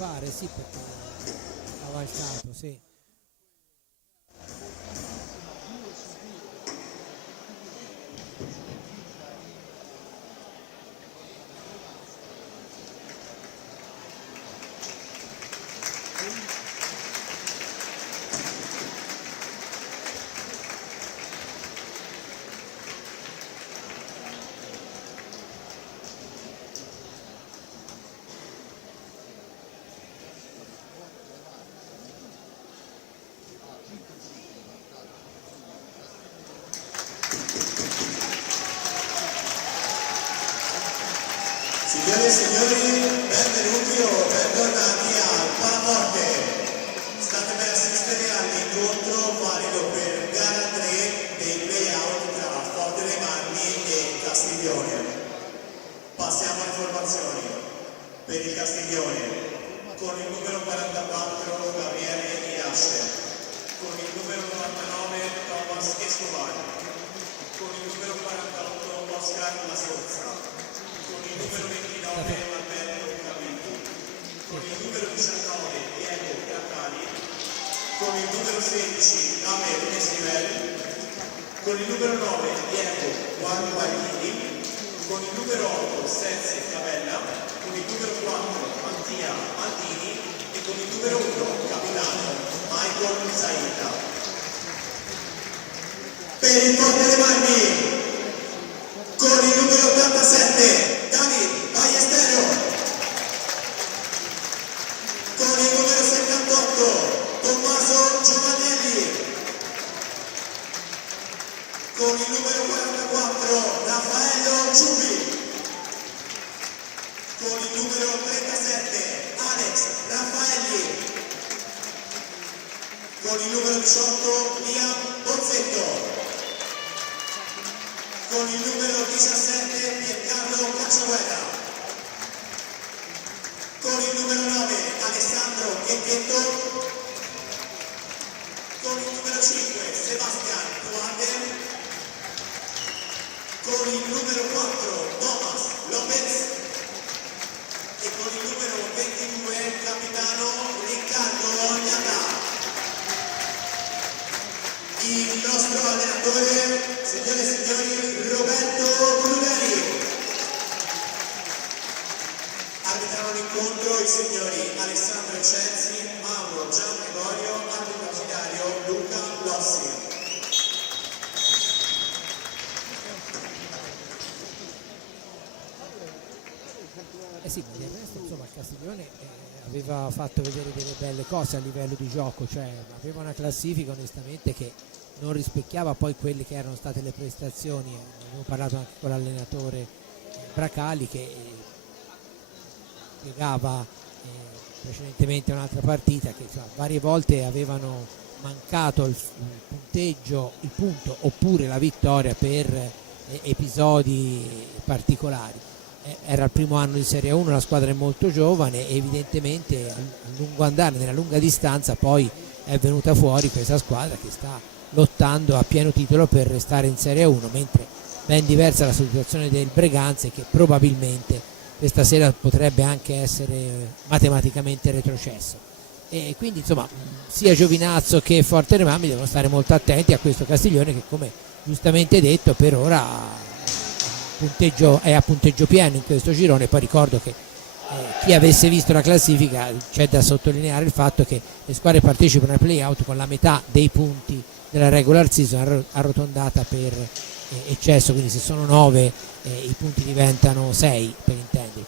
pare, sì, perché ha cavalcato, sì. Signore e signori, benvenuti o bentornati al Palaforte. State per assistere all'incontro valido per gara 3 dei playout tra Forte dei Marmi e Castiglione. Passiamo alle formazioni. Per il Castiglione, con il numero 44 Gabriele Iasce, con il numero 99 Thomas Escobar, con il numero 48 Oscar La Sorza, con il numero 29 Alberto Capito, con il numero 19 Diego Craccali, con il numero 16 Amer Esquivel, con il numero 9 Diego Juan Guaglini, con il numero 8 Serse Cabella, con il numero 4 Mattia Maldini e con il numero 1 capitano Michael Zaita. Per il Forte dei Marmi, con il numero 87 David Ballestero, con il numero 78 Tommaso Giovannelli, con il numero 44 Raffaello Ciubi, con il numero 37 Alex Raffaelli, con il numero 18 Liam Bozzetto, con il numero 17 Piercarlo Cacciaguerra, con il numero 9 Alessandro Checchetto, con il numero 5 Sebastian Duarte, con il numero 4 Thomas Lopez e con il numero 22 capitano Riccardo Gnata. Il nostro allenatore, signore e signori, Roberto Brunelli. Arbitrano l'incontro i signori Alessandro Censi, Mauro Gian Gregorio, arbitro ausiliario Luca Lossi. Sì, ma del resto insomma il Castiglione aveva fatto vedere delle belle cose a livello di gioco, cioè aveva una classifica onestamente che non rispecchiava poi quelle che erano state le prestazioni. Abbiamo parlato anche con l'allenatore Bracali che spiegava precedentemente un'altra partita che insomma, varie volte avevano mancato il punteggio, il punto oppure la vittoria per episodi particolari. Era il primo anno di Serie 1, la squadra è molto giovane e evidentemente a lungo andare, nella lunga distanza poi è venuta fuori questa squadra che sta lottando a pieno titolo per restare in Serie 1, mentre ben diversa la situazione del Breganze che probabilmente questa sera potrebbe anche essere matematicamente retrocesso. E quindi insomma sia Giovinazzo che Forte dei Marmi devono stare molto attenti a questo Castiglione che, come giustamente detto, per ora è a punteggio pieno in questo girone. Poi ricordo che chi avesse visto la classifica, c'è da sottolineare il fatto che le squadre partecipano ai play-out con la metà dei punti della regular season arrotondata per eccesso, quindi se sono 9 i punti diventano 6 per intendere,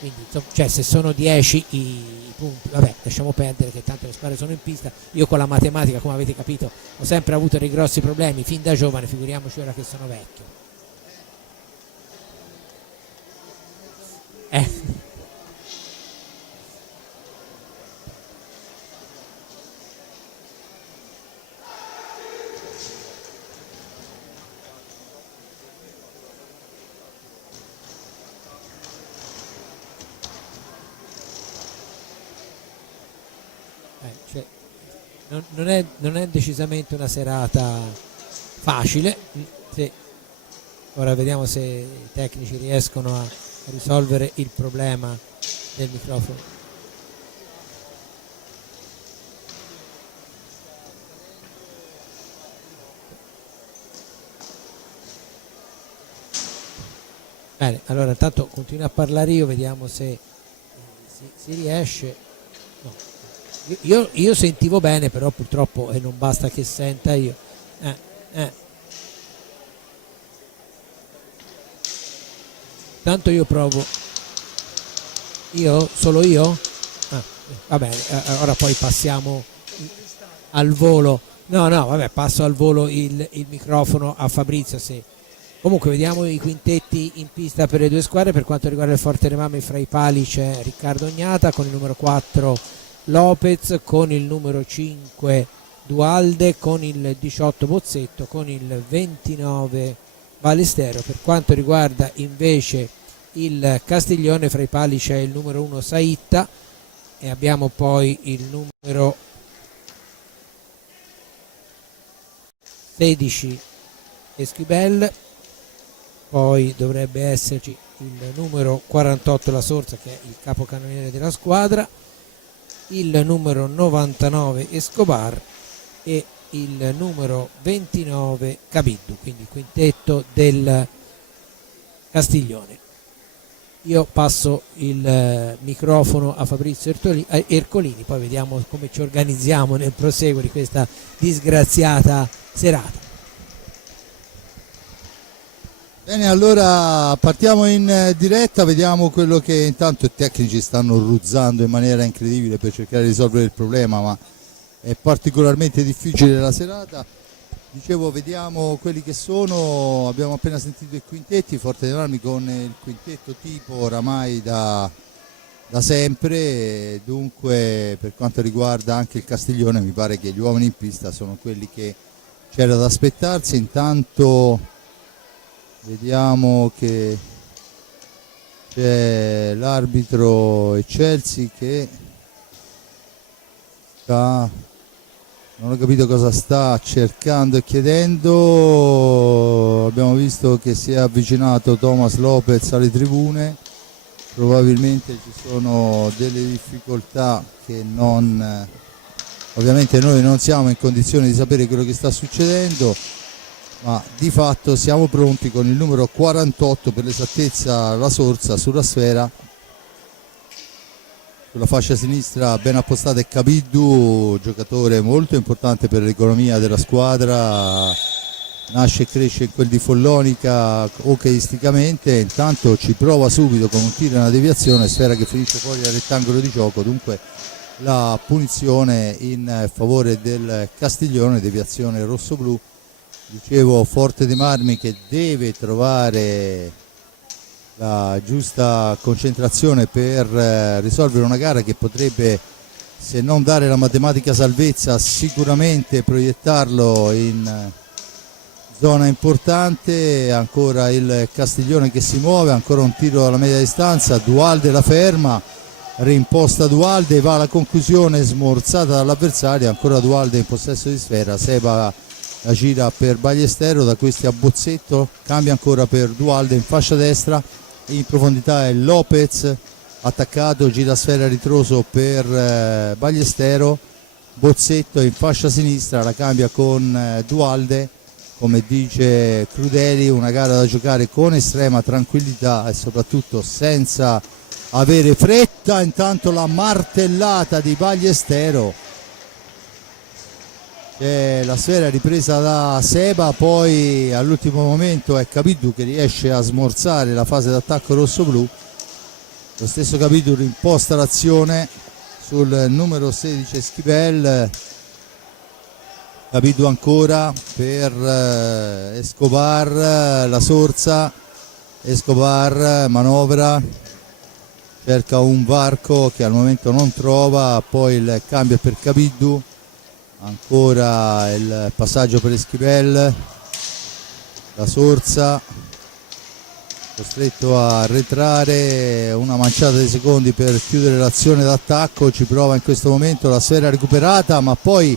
quindi cioè, se sono 10 i punti, vabbè, lasciamo perdere che tanto le squadre sono in pista. Io con la matematica, come avete capito, ho sempre avuto dei grossi problemi fin da giovane, figuriamoci ora che sono vecchio. Cioè, non è decisamente una serata facile. Sì. Ora vediamo se i tecnici riescono a risolvere il problema del microfono. Bene, allora intanto continuo a parlare io, vediamo se si riesce. No. Io sentivo bene, però purtroppo non basta che senta io. Tanto io provo. Solo io? Va bene, ora poi passiamo al volo. No, vabbè, passo al volo il microfono a Fabrizio. Comunque vediamo i quintetti in pista per le due squadre. Per quanto riguarda il Forte dei Marmi, fra i pali c'è Riccardo Ognata con il numero 4 Lopez, con il numero 5 Dualde, con il 18 Bozzetto, con il 29 Ballestero. Per quanto riguarda invece il Castiglione, fra i pali c'è il numero 1 Saitta e abbiamo poi il numero 16 Esquibel, poi dovrebbe esserci il numero 48 La Sorsa, che è il capocannoniere della squadra, il numero 99 Escobar e il numero 29 Cabiddu, quindi il quintetto del Castiglione. Io passo il microfono a Fabrizio Ercolini, poi vediamo come ci organizziamo nel proseguo di questa disgraziata serata. Bene, allora partiamo in diretta, vediamo quello che intanto i tecnici stanno ruzzando in maniera incredibile per cercare di risolvere il problema, ma è particolarmente difficile la serata. Dicevo, vediamo quelli che sono. Abbiamo appena sentito i quintetti, Forte dei Marmi con il quintetto tipo oramai da sempre. Dunque, per quanto riguarda anche il Castiglione, mi pare che gli uomini in pista sono quelli che c'era da aspettarsi. Intanto vediamo che c'è l'arbitro Chelsea che non ho capito cosa sta cercando e chiedendo. Abbiamo visto che si è avvicinato Thomas Lopez alle tribune, probabilmente ci sono delle difficoltà che ovviamente noi non siamo in condizione di sapere quello che sta succedendo, ma di fatto siamo pronti con il numero 48, per l'esattezza La Sorsa, sulla sfera. Sulla fascia sinistra ben appostata è Cabiddu, giocatore molto importante per l'economia della squadra, nasce e cresce in quel di Follonica hockeyisticamente. Intanto ci prova subito con un tiro e una deviazione, sfera che finisce fuori dal rettangolo di gioco, dunque la punizione in favore del Castiglione, deviazione rosso-blu. Dicevo, Forte dei Marmi che deve trovare la giusta concentrazione per risolvere una gara che potrebbe, se non dare la matematica salvezza, sicuramente proiettarlo in zona importante. Ancora il Castiglione che si muove, ancora un tiro alla media distanza, Dualde la ferma, rimposta Dualde, va alla conclusione smorzata dall'avversario, ancora Dualde in possesso di sfera, Seba la gira per Ballestero, da questi a Bozzetto, cambia ancora per Dualde in fascia destra, in profondità è Lopez attaccato, gira sfera a ritroso per Ballestero, Bozzetto in fascia sinistra, la cambia con Dualde, come dice Crudeli, una gara da giocare con estrema tranquillità e soprattutto senza avere fretta. Intanto la martellata di Ballestero, la sfera ripresa da Seba, poi all'ultimo momento è Cabiddu che riesce a smorzare la fase d'attacco rosso-blu. Lo stesso Cabiddu rimposta l'azione sul numero 16 Esquibel, Cabiddu ancora per Escobar, La Sorsa, Escobar manovra, cerca un varco che al momento non trova, poi il cambio per Cabiddu, ancora il passaggio per Esquibel, La Sorsa costretto a arretrare, una manciata di secondi per chiudere l'azione d'attacco, ci prova in questo momento, la sfera recuperata, ma poi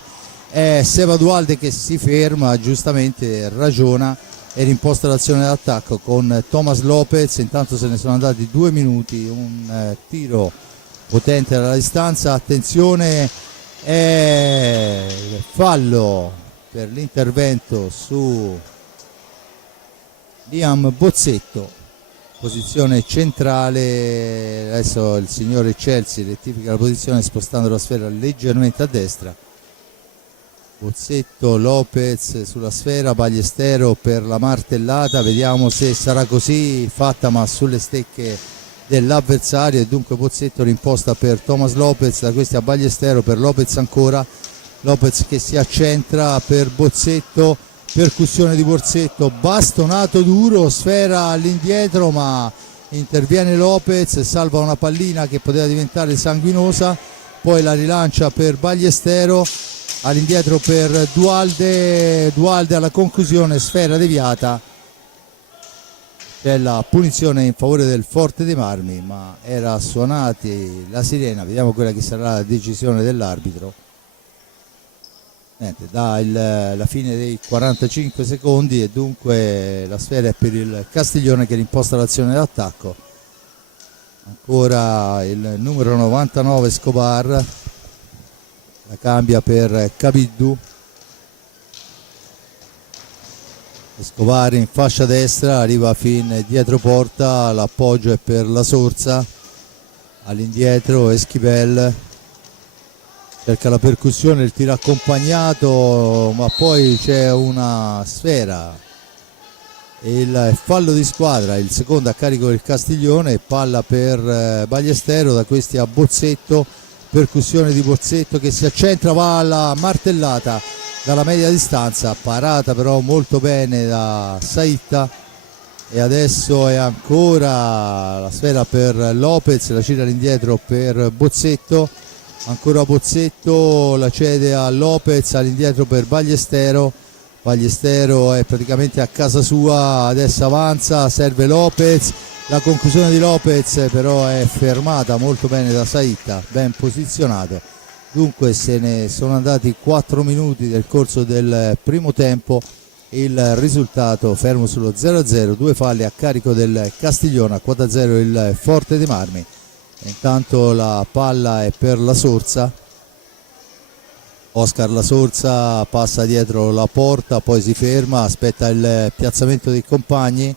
è Seba Dualde che si ferma, giustamente ragiona e rimposta l'azione d'attacco con Thomas Lopez. Intanto se ne sono andati 2 minuti, un tiro potente dalla distanza, attenzione, fallo per l'intervento su Liam Bozzetto, posizione centrale. Adesso il signore Chelsea rettifica la posizione spostando la sfera leggermente a destra. Bozzetto, Lopez sulla sfera, Ballestero per la martellata, vediamo se sarà così, fatta ma sulle stecche dell'avversario, e dunque Bozzetto l'imposta per Thomas Lopez, da questi a Ballestero, per Lopez ancora, Lopez che si accentra per Bozzetto, percussione di Bozzetto, bastonato duro, sfera all'indietro ma interviene Lopez, salva una pallina che poteva diventare sanguinosa, poi la rilancia per Ballestero, all'indietro per Dualde alla conclusione, sfera deviata. C'è la punizione in favore del Forte dei Marmi, ma era suonati la sirena, vediamo quella che sarà la decisione dell'arbitro. Niente, la fine dei 45 secondi e dunque la sfera è per il Castiglione che imposta l'azione d'attacco. Ancora il numero 99 Escobar, la cambia per Cabiddu. Escobar in fascia destra, arriva fin dietro porta, l'appoggio è per la Sorsa, all'indietro Esquivel, cerca la percussione, il tiro accompagnato, ma poi c'è una sfera e il fallo di squadra, il secondo a carico del Castiglione, palla per Ballestero, da questi a Bozzetto, percussione di Bozzetto che si accentra, va alla martellata dalla media distanza, parata però molto bene da Saitta, e adesso è ancora la sfera per Lopez, la gira all'indietro per Bozzetto, ancora Bozzetto, la cede a Lopez, all'indietro per Ballestero, Ballestero è praticamente a casa sua, adesso avanza, serve Lopez, la conclusione di Lopez però è fermata molto bene da Saitta, ben posizionato. Dunque se ne sono andati 4 minuti nel corso del primo tempo, il risultato fermo sullo 0-0, 2 falli a carico del Castiglione, a quota 0 il Forte dei Marmi. Intanto la palla è per la Sorsa, Oscar La Sorsa passa dietro la porta, poi si ferma, aspetta il piazzamento dei compagni,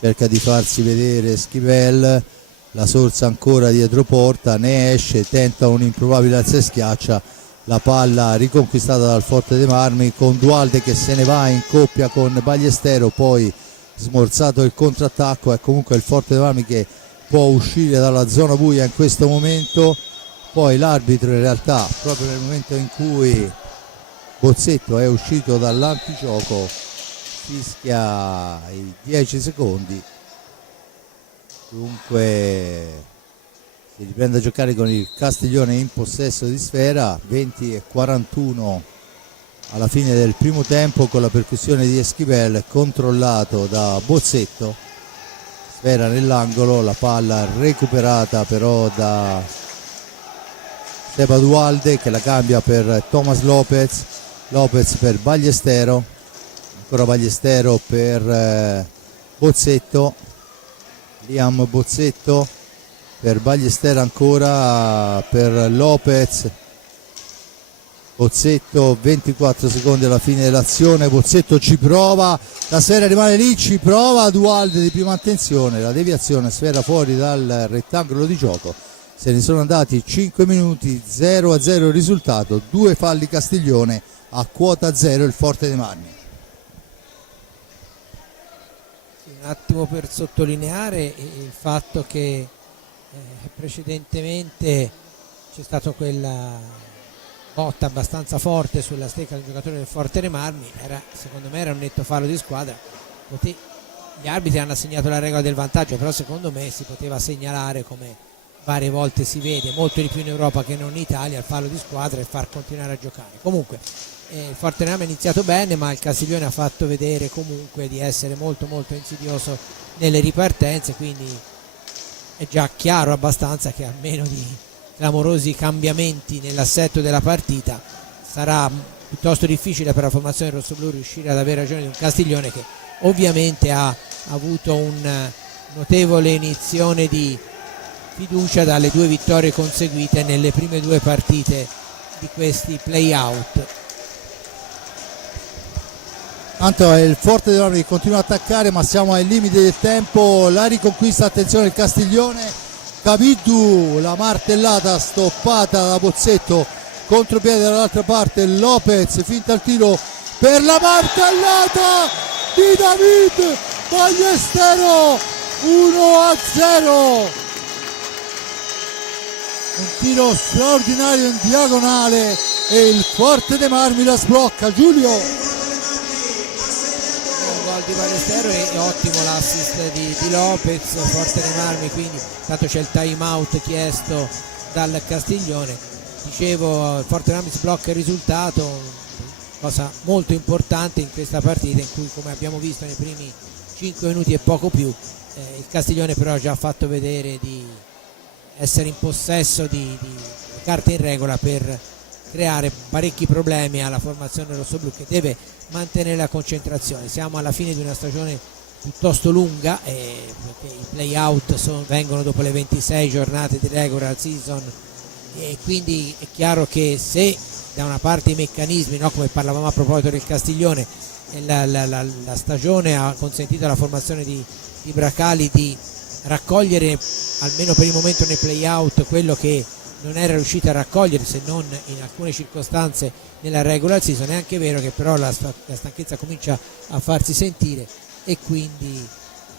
cerca di farsi vedere Esquivel, La Sorsa ancora dietro porta, ne esce, tenta un improbabile alza e schiaccia, la palla riconquistata dal Forte dei Marmi con Dualde che se ne va in coppia con Ballestero, poi smorzato il contrattacco, è comunque il Forte dei Marmi che può uscire dalla zona buia in questo momento. Poi l'arbitro in realtà proprio nel momento in cui Bozzetto è uscito dall'antigioco fischia i 10 secondi, dunque si riprende a giocare con il Castiglione in possesso di sfera, 20-41 alla fine del primo tempo, con la percussione di Esquivel controllato da Bozzetto, sfera nell'angolo, la palla recuperata però da Seba Dualde che la cambia per Thomas Lopez, Lopez per Ballestero, ancora Ballestero per Bozzetto, Liam Bozzetto per Ballestero, ancora per Lopez, Bozzetto, 24 secondi alla fine dell'azione, Bozzetto ci prova, la sfera rimane lì, ci prova Dualde di prima attenzione, la deviazione, sfera fuori dal rettangolo di gioco. Se ne sono andati 5 minuti, 0-0 il risultato, 2 falli Castiglione, a quota 0 il Forte dei Marmi. Sì, un attimo per sottolineare il fatto che precedentemente c'è stata quella botta abbastanza forte sulla stecca del giocatore del Forte dei Marmi, secondo me era un netto fallo di squadra. Gli arbitri hanno assegnato la regola del vantaggio, però secondo me si poteva segnalare, come varie volte si vede molto di più in Europa che non in Italia, il fallo di squadra e far continuare a giocare. Comunque il Forte dei Marmi ha iniziato bene, ma il Castiglione ha fatto vedere comunque di essere molto molto insidioso nelle ripartenze, quindi è già chiaro abbastanza che a meno di clamorosi cambiamenti nell'assetto della partita sarà piuttosto difficile per la formazione rossoblù riuscire ad avere ragione di un Castiglione che ovviamente ha avuto un notevole iniezione di fiducia dalle 2 vittorie conseguite nelle prime 2 partite di questi play-out. Tanto è il Forte dei Marmi che continua a attaccare, ma siamo ai limiti del tempo. La riconquista, attenzione il Castiglione. Cabiddu, la martellata stoppata da Bozzetto, contropiede dall'altra parte. Lopez, finta il tiro per la martellata di David Ballestero, 1-0. Un tiro straordinario in diagonale e il Forte dei Marmi la sblocca. Giulio. Gol di Ballestero e ottimo l'assist di Lopez, Forte dei Marmi, quindi tanto c'è il time out chiesto dal Castiglione. Dicevo, il Forte dei Marmi sblocca il risultato, cosa molto importante in questa partita in cui, come abbiamo visto nei primi 5 minuti e poco più, il Castiglione però ha già fatto vedere di essere in possesso di carte in regola per creare parecchi problemi alla formazione rossoblù, che deve mantenere la concentrazione. Siamo alla fine di una stagione piuttosto lunga, perché i play-out vengono dopo le 26 giornate di regular season, e quindi è chiaro che se da una parte i meccanismi, no, come parlavamo a proposito del Castiglione, la stagione ha consentito alla formazione di Bracali di raccogliere almeno per il momento nei play-out quello che non era riuscita a raccogliere, se non in alcune circostanze nella regular season. È anche vero che però la stanchezza comincia a farsi sentire e quindi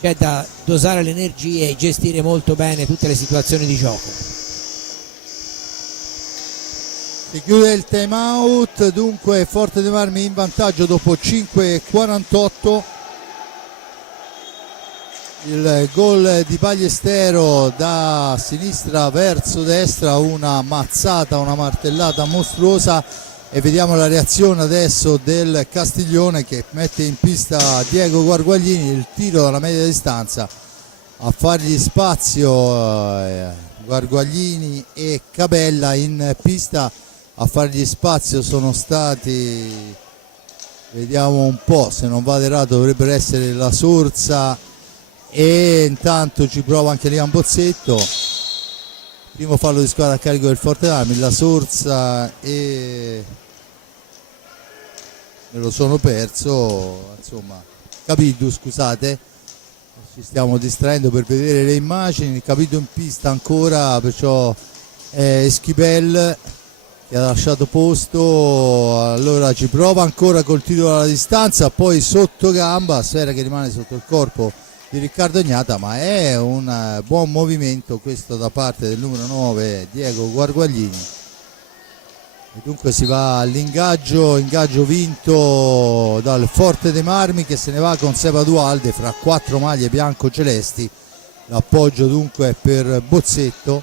c'è da dosare le energie e gestire molto bene tutte le situazioni di gioco. Si chiude il time out, dunque Forte dei Marmi in vantaggio dopo 5:48. Il gol di Ballestero da sinistra verso destra, una mazzata, una martellata mostruosa, e vediamo la reazione adesso del Castiglione che mette in pista Diego Guarguaglini. Il tiro dalla media distanza, a fargli spazio Guarguaglini e Cabella in pista. A fargli spazio sono stati, vediamo un po', se non vado errato dovrebbero essere la Sorza, e intanto ci prova anche Liam Bozzetto. Primo fallo di squadra a carico del Forte dei Marmi, la Sorza e me lo sono perso, insomma Cabiddu, scusate, ci stiamo distraendo per vedere le immagini. Cabiddu in pista ancora, perciò Esquibel che ha lasciato posto, allora ci prova ancora col tiro dalla distanza, poi sotto gamba, sfera che rimane sotto il corpo di Riccardo Ignata, ma è un buon movimento questo da parte del numero 9 Diego Guarguaglini. E dunque si va all'ingaggio, ingaggio vinto dal Forte dei Marmi, che se ne va con Seba Dualde fra 4 maglie bianco-celesti. L'appoggio dunque è per Bozzetto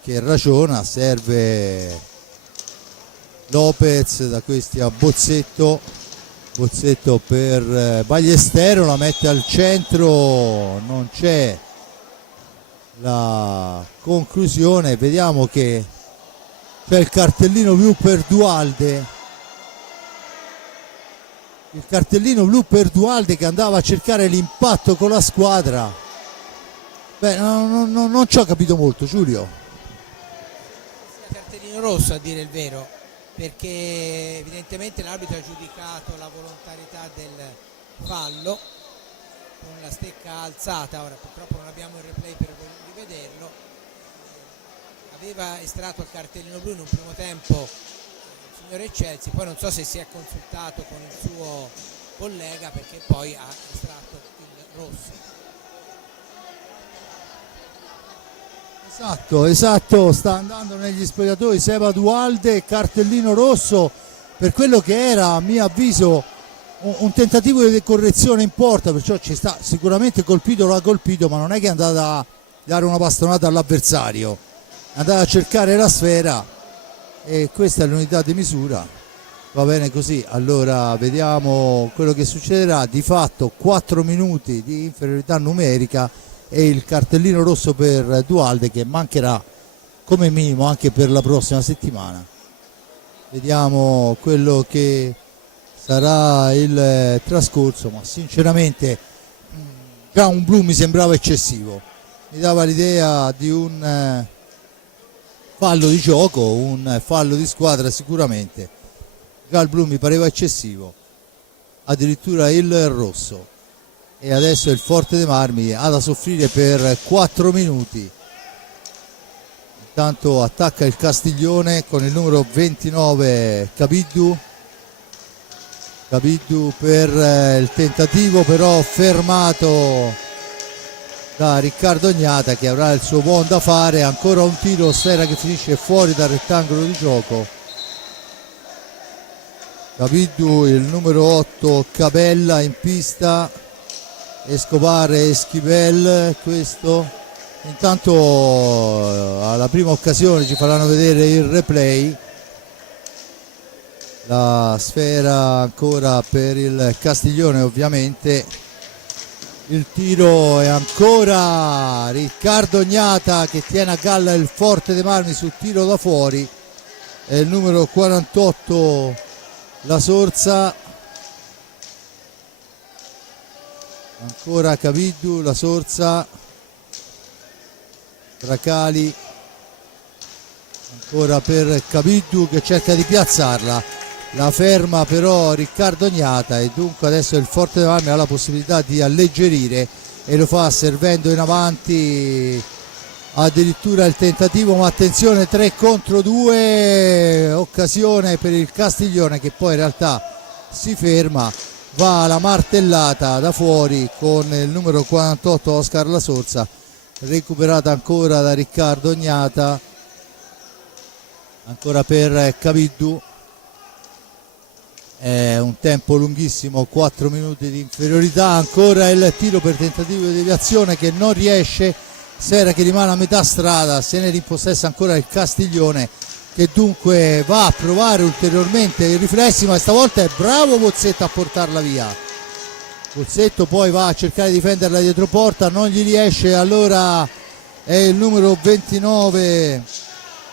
che ragiona, serve Lopez, da questi a Bozzetto per Ballestero, la mette al centro, non c'è la conclusione. Vediamo che c'è il cartellino blu per Dualde, il cartellino blu per Dualde che andava a cercare l'impatto con la squadra. Beh, non ci ho capito molto, Giulio. Cartellino rosso, a dire il vero, perché evidentemente l'arbitro ha giudicato la volontarietà del fallo con la stecca alzata. Ora purtroppo non abbiamo il replay per rivederlo. Aveva estratto il cartellino blu in un primo tempo il signore Chelsea, poi non so se si è consultato con il suo collega, perché poi ha estratto il rosso. Esatto, sta andando negli spogliatoi Seba Dualde, cartellino rosso per quello che era, a mio avviso, un tentativo di correzione in porta, perciò ci sta sicuramente colpito, l'ha colpito, ma non è che è andata a dare una bastonata all'avversario, è andata a cercare la sfera, e questa è l'unità di misura. Va bene così, allora vediamo quello che succederà. Di fatto 4 minuti di inferiorità numerica e il cartellino rosso per Dualde, che mancherà come minimo anche per la prossima settimana. Vediamo quello che sarà il trascorso, ma sinceramente già un blu mi sembrava eccessivo, mi dava l'idea di un fallo di gioco, un fallo di squadra sicuramente. Già il blu mi pareva eccessivo. addirittura il rosso. E adesso il Forte dei Marmi ha da soffrire per 4 minuti. Intanto attacca il Castiglione con il numero 29 Cabiddu per il tentativo, però fermato da Riccardo Ognata, che avrà il suo buon da fare. Ancora un tiro, sfera che finisce fuori dal rettangolo di gioco. Cabiddu, il numero 8 Cabella in pista, Escobar e Esquivel. Questo intanto alla prima occasione ci faranno vedere il replay. La sfera ancora per il Castiglione, ovviamente. Il tiro è ancora Riccardo Ognata che tiene a galla il Forte dei Marmi sul tiro da fuori. È il numero 48 La Sorsa. Ancora Cabiddu, La Sorsa, Bracali, ancora per Cabiddu che cerca di piazzarla, la ferma però Riccardo Ognata, e dunque adesso il Forte dei Marmi ha la possibilità di alleggerire e lo fa servendo in avanti addirittura il tentativo, ma attenzione, 3 contro 2, occasione per il Castiglione che poi in realtà si ferma. Va la martellata da fuori con il numero 48 Oscar La Sorsa, recuperata ancora da Riccardo Ognata, ancora per Cabiddu. È un tempo lunghissimo, 4 minuti di inferiorità. Ancora il tiro per tentativo di deviazione che non riesce, sfera che rimane a metà strada, se ne ripossessa ancora il Castiglione, che dunque va a provare ulteriormente i riflessi, ma stavolta è bravo Bozzetto a portarla via. Bozzetto poi va a cercare di difenderla dietro porta, non gli riesce, allora è il numero 29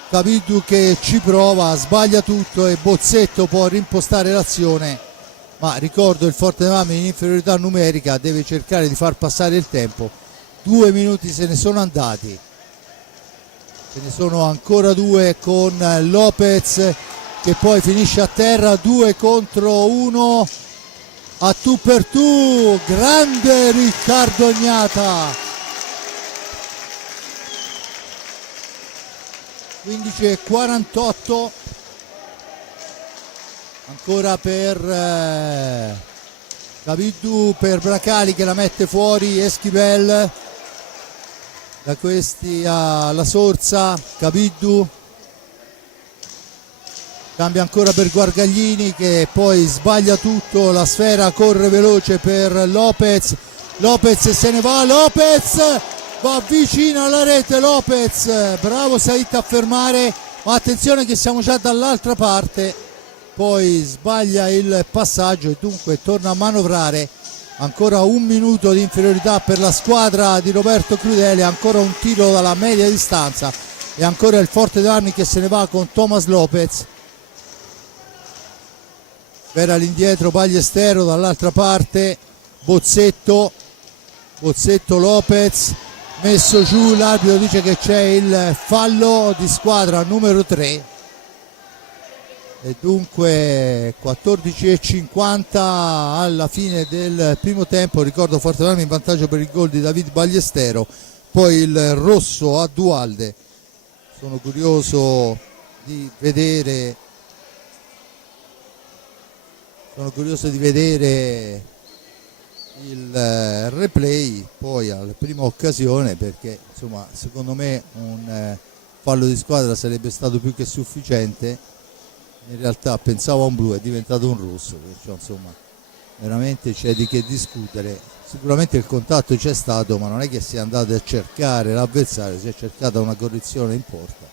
Cabiddu che ci prova, sbaglia tutto e Bozzetto può rimpostare l'azione, ma ricordo il Forte dei Marmi in inferiorità numerica deve cercare di far passare il tempo. 2 minuti se ne sono andati. Ce ne sono ancora 2 con Lopez che poi finisce a terra, 2 contro 1, a tu per tu, grande Riccardo Ognata. 15:48, ancora per Cabiddu, per Bracali che la mette fuori, Esquivel. Da questi alla Sorsa, Cabiddu cambia ancora per Guargaglini che poi sbaglia tutto, la sfera corre veloce per Lopez, Lopez se ne va, Lopez va vicino alla rete, Lopez, bravo Sait a fermare, ma attenzione che siamo già dall'altra parte, poi sbaglia il passaggio e dunque torna a manovrare. Ancora 1 minuto di inferiorità per la squadra di Roberto Crudele, ancora un tiro dalla media distanza e ancora il Forte dei Marmi che se ne va con Thomas Lopez. Per all'indietro Ballestero, dall'altra parte Bozzetto, Lopez messo giù, l'arbitro dice che c'è il fallo di squadra numero 3. E dunque 14:50 alla fine del primo tempo. Ricordo Forte dei Marmi in vantaggio per il gol di David Ballestero, poi il rosso a Dualde. Sono curioso di vedere il replay poi alla prima occasione, perché insomma secondo me un fallo di squadra sarebbe stato più che sufficiente. In realtà pensavo a un blu, è diventato un rosso, perciò insomma veramente c'è di che discutere. Sicuramente il contatto c'è stato, ma non è che si è andato a cercare l'avversario, si è cercata una correzione in porta.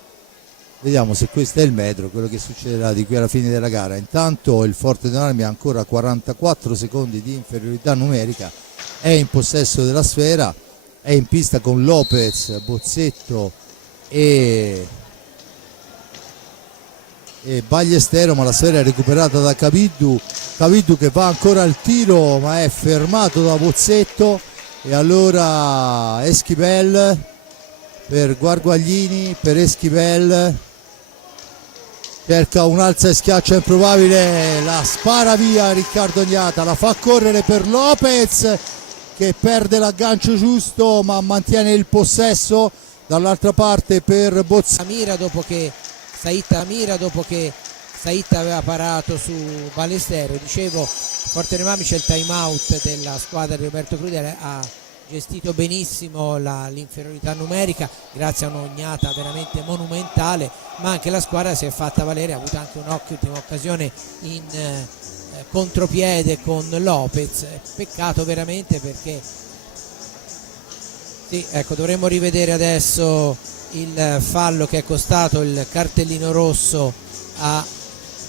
Vediamo se questo è il metro, quello che succederà di qui alla fine della gara. Intanto il Forte dei Marmi ha ancora 44 secondi di inferiorità numerica, è in possesso della sfera, è in pista con Lopez, Bozzetto e Ballestero, ma la sfera è recuperata da Cabiddu che va ancora al tiro ma è fermato da Bozzetto, e allora Esquivel per Guarguaglini, per Esquivel, cerca un alza e schiaccia improbabile, la spara via Riccardo Ognata, la fa correre per Lopez che perde l'aggancio giusto ma mantiene il possesso. Dall'altra parte per Bozzetto, dopo che Saitta aveva parato su Ballesteros. Dicevo, Forte dei Marmi c'è il time out della squadra di Roberto Crudele, ha gestito benissimo l'inferiorità numerica grazie a un'Ognata veramente monumentale, ma anche la squadra si è fatta valere, ha avuto anche un'ottima occasione in contropiede con Lopez. Peccato veramente, perché sì, ecco, dovremmo rivedere adesso il fallo che è costato il cartellino rosso a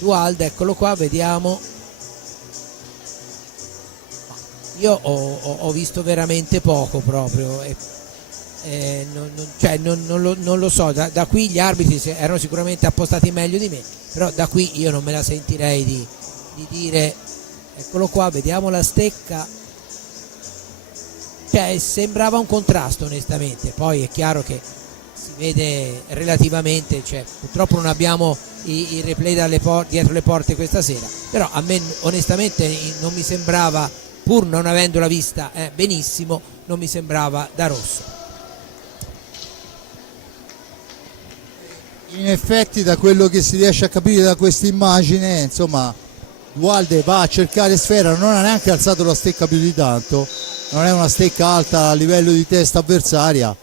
Duhalde. Eccolo qua, vediamo. Io ho visto veramente poco proprio, non lo so, da qui gli arbitri erano sicuramente appostati meglio di me, però da qui io non me la sentirei di dire. Eccolo qua, vediamo la stecca, cioè sembrava un contrasto onestamente, poi è chiaro che si vede relativamente, cioè, purtroppo non abbiamo i replay dietro le porte questa sera, però a me onestamente non mi sembrava, pur non avendola vista benissimo, non mi sembrava da rosso. In effetti, da quello che si riesce a capire da questa immagine, insomma, Duhalde va a cercare Sfera, non ha neanche alzato la stecca più di tanto, non è una stecca alta a livello di testa avversaria,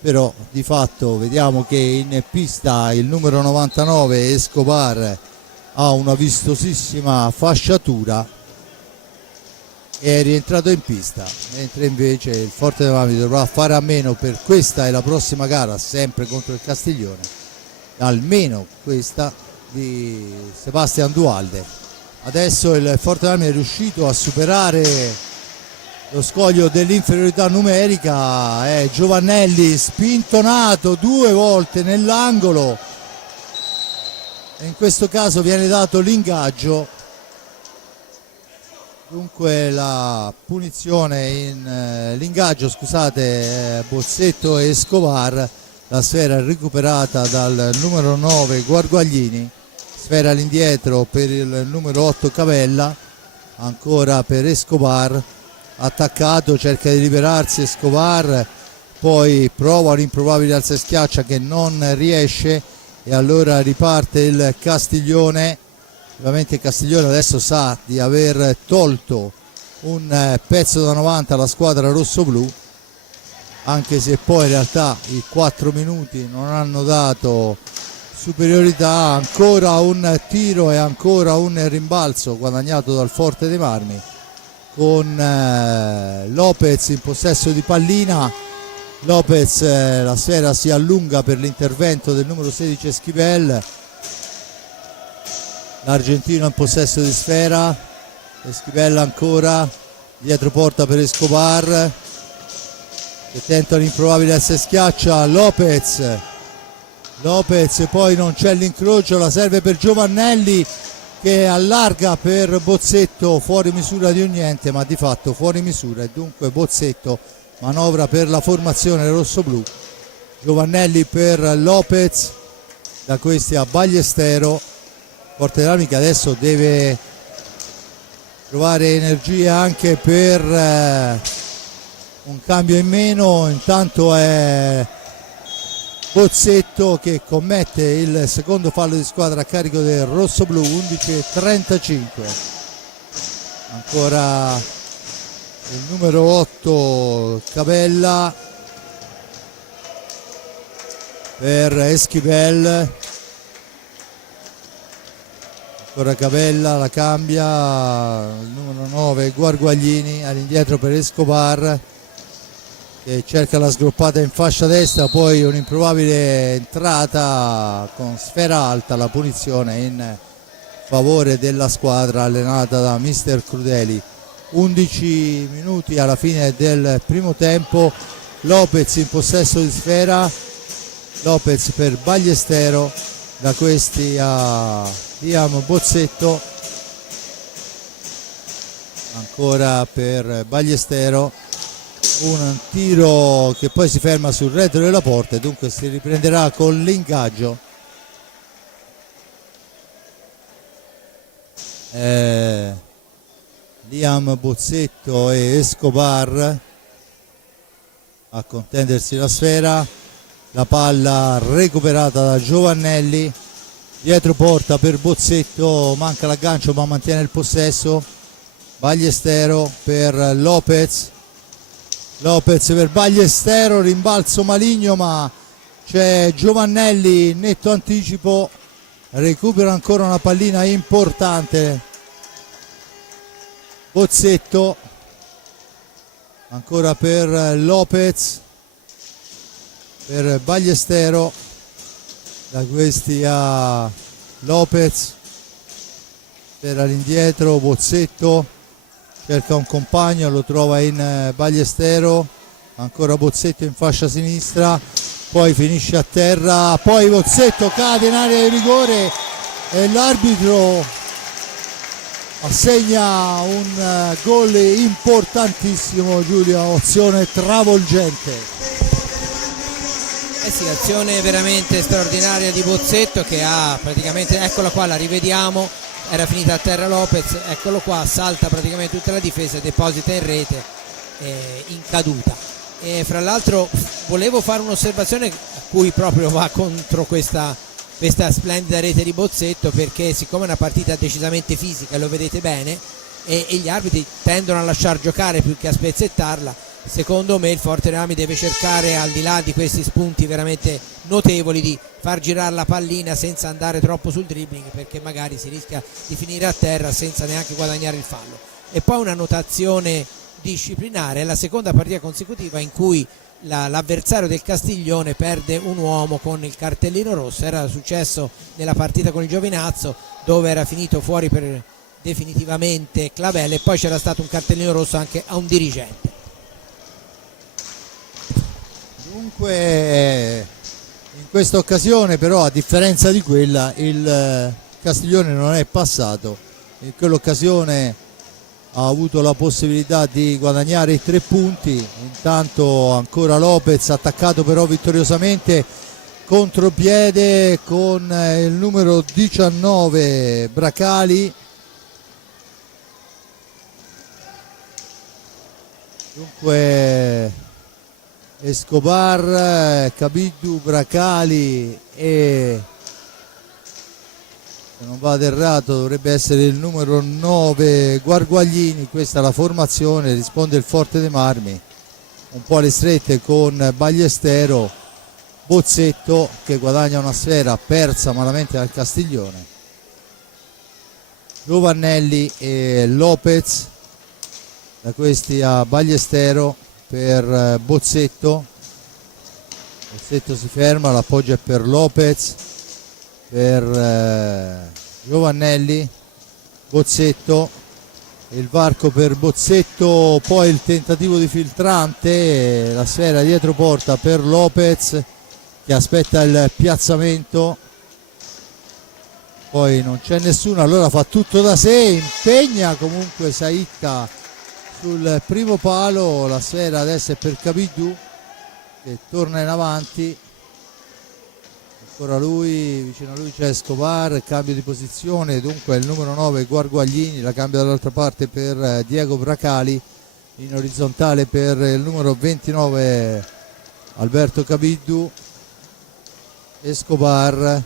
però di fatto vediamo che in pista il numero 99 Escobar ha una vistosissima fasciatura e è rientrato in pista, mentre invece il Forte dei Marmi dovrà fare a meno per questa e la prossima gara, sempre contro il Castiglione, almeno questa di Sebastian Duhalde. Adesso il Forte dei Marmi è riuscito a superare lo scoglio dell'inferiorità numerica, è Giovannelli spintonato 2 volte nell'angolo e in questo caso viene dato l'ingaggio. Dunque la punizione l'ingaggio, scusate, Bozzetto e Escobar, la sfera recuperata dal numero 9 Guarguaglini, sfera all'indietro per il numero 8 Cavella, ancora per Escobar, attaccato, cerca di liberarsi Escobar, poi prova un improbabile alza e schiaccia che non riesce e allora riparte il Castiglione. Ovviamente il Castiglione adesso sa di aver tolto un pezzo da 90 alla squadra rossoblù, anche se poi in realtà i 4 minuti non hanno dato superiorità. Ancora un tiro e ancora un rimbalzo guadagnato dal Forte dei Marmi, con Lopez in possesso di pallina. Lopez, la sfera si allunga per l'intervento del numero 16 Esquivel, l'argentino in possesso di sfera, Esquivel ancora, dietro porta per Escobar che tenta l'improbabile alza e schiaccia, Lopez poi non c'è l'incrocio, la serve per Giovannelli che allarga per Bozzetto, fuori misura di un niente, ma di fatto fuori misura, e dunque Bozzetto manovra per la formazione rossoblù. Giovannelli per Lopez, da questi a Ballesteros. Forte dei Marmi che adesso deve trovare energie anche per un cambio in meno, intanto è Bozzetto che commette il secondo fallo di squadra a carico del rossoblù. 11:35, ancora il numero 8 Cavella per Esquivel, ancora Cavella, la cambia il numero 9 Guarguaglini, all'indietro per Escobar che cerca la sgroppata in fascia destra, poi un'improbabile entrata con sfera alta, la punizione in favore della squadra allenata da mister Crudeli. 11 minuti alla fine del primo tempo, Lopez in possesso di sfera, Lopez per Ballesteros, da questi a Liam Bozzetto, ancora per Ballesteros, un tiro che poi si ferma sul retro della porta e dunque si riprenderà con l'ingaggio. Liam Bozzetto e Escobar a contendersi la sfera, la palla recuperata da Giovannelli, dietro porta per Bozzetto, manca l'aggancio ma mantiene il possesso. Ballestero per Lopez per Ballestero, rimbalzo maligno ma c'è Giovannelli, netto anticipo, recupera ancora una pallina importante Bozzetto, ancora per Lopez, per Ballestero, da questi a Lopez, per all'indietro Bozzetto, cerca un compagno, lo trova in Ballestero, ancora Bozzetto in fascia sinistra, poi finisce a terra, poi Bozzetto cade in area di rigore e l'arbitro assegna un gol importantissimo. Giulia, azione travolgente. Sì, azione veramente straordinaria di Bozzetto che ha praticamente, eccola qua, la rivediamo, era finita a terra Lopez, eccolo qua, salta praticamente tutta la difesa e deposita in rete in caduta. E fra l'altro volevo fare un'osservazione a cui proprio va contro questa splendida rete di Bozzetto, perché siccome è una partita decisamente fisica, lo vedete bene, e gli arbitri tendono a lasciar giocare più che a spezzettarla, secondo me il Forte Rami deve cercare, al di là di questi spunti veramente notevoli, di far girare la pallina senza andare troppo sul dribbling, perché magari si rischia di finire a terra senza neanche guadagnare il fallo. E poi una notazione disciplinare: è la seconda partita consecutiva in cui l'avversario del Castiglione perde un uomo con il cartellino rosso. Era successo nella partita con il Giovinazzo, dove era finito fuori per definitivamente Clavella, e poi c'era stato un cartellino rosso anche a un dirigente. Dunque in questa occasione però, a differenza di quella, il Castiglione non è passato. In quell'occasione ha avuto la possibilità di guadagnare i 3 punti. Intanto ancora Lopez, attaccato però vittoriosamente, contropiede con il numero 19 Bracali. Dunque Escobar, Cabiddu, Bracali e, se non vado errato, dovrebbe essere il numero 9 Guarguaglini. Questa è la formazione, risponde il Forte dei Marmi un po' alle strette con Ballestero, Bozzetto che guadagna una sfera persa malamente dal Castiglione, Giovannelli e Lopez, da questi a Ballestero per Bozzetto si ferma, l'appoggio è per Lopez, per Giovannelli, Bozzetto, il varco per Bozzetto, poi il tentativo di filtrante, la sfera dietro porta per Lopez che aspetta il piazzamento, poi non c'è nessuno, allora fa tutto da sé, impegna comunque Saitta sul primo palo, la sfera adesso è per Cabiddu che torna in avanti, ancora lui, vicino a lui c'è Escobar, cambio di posizione, dunque il numero 9 Guarguaglini la cambia dall'altra parte per Diego Bracali, in orizzontale per il numero 29 Alberto Cabiddu. Escobar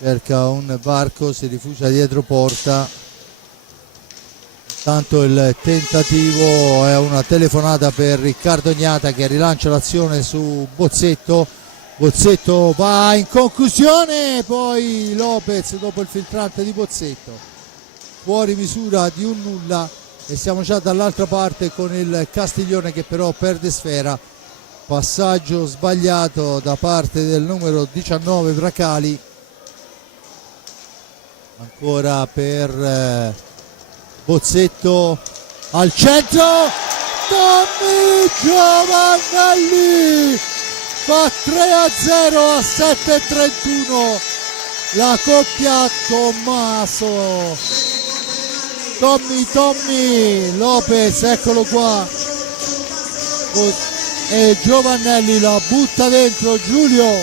cerca un varco, si rifugia dietro porta. Tanto il tentativo è una telefonata per Riccardo Gnata che rilancia l'azione su Bozzetto. Bozzetto va in conclusione, poi Lopez dopo il filtrante di Bozzetto, fuori misura di un nulla, e siamo già dall'altra parte con il Castiglione che però perde sfera. Passaggio sbagliato da parte del numero 19 Bracali, ancora per Bozzetto al centro, Tommy Giovannelli fa 3-0 a 7:31 la coppia Tommaso, Tommy Lopez, eccolo qua, e Giovannelli la butta dentro. Giulio,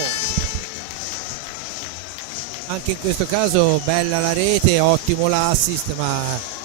Anche in questo caso bella la rete, ottimo l'assist, ma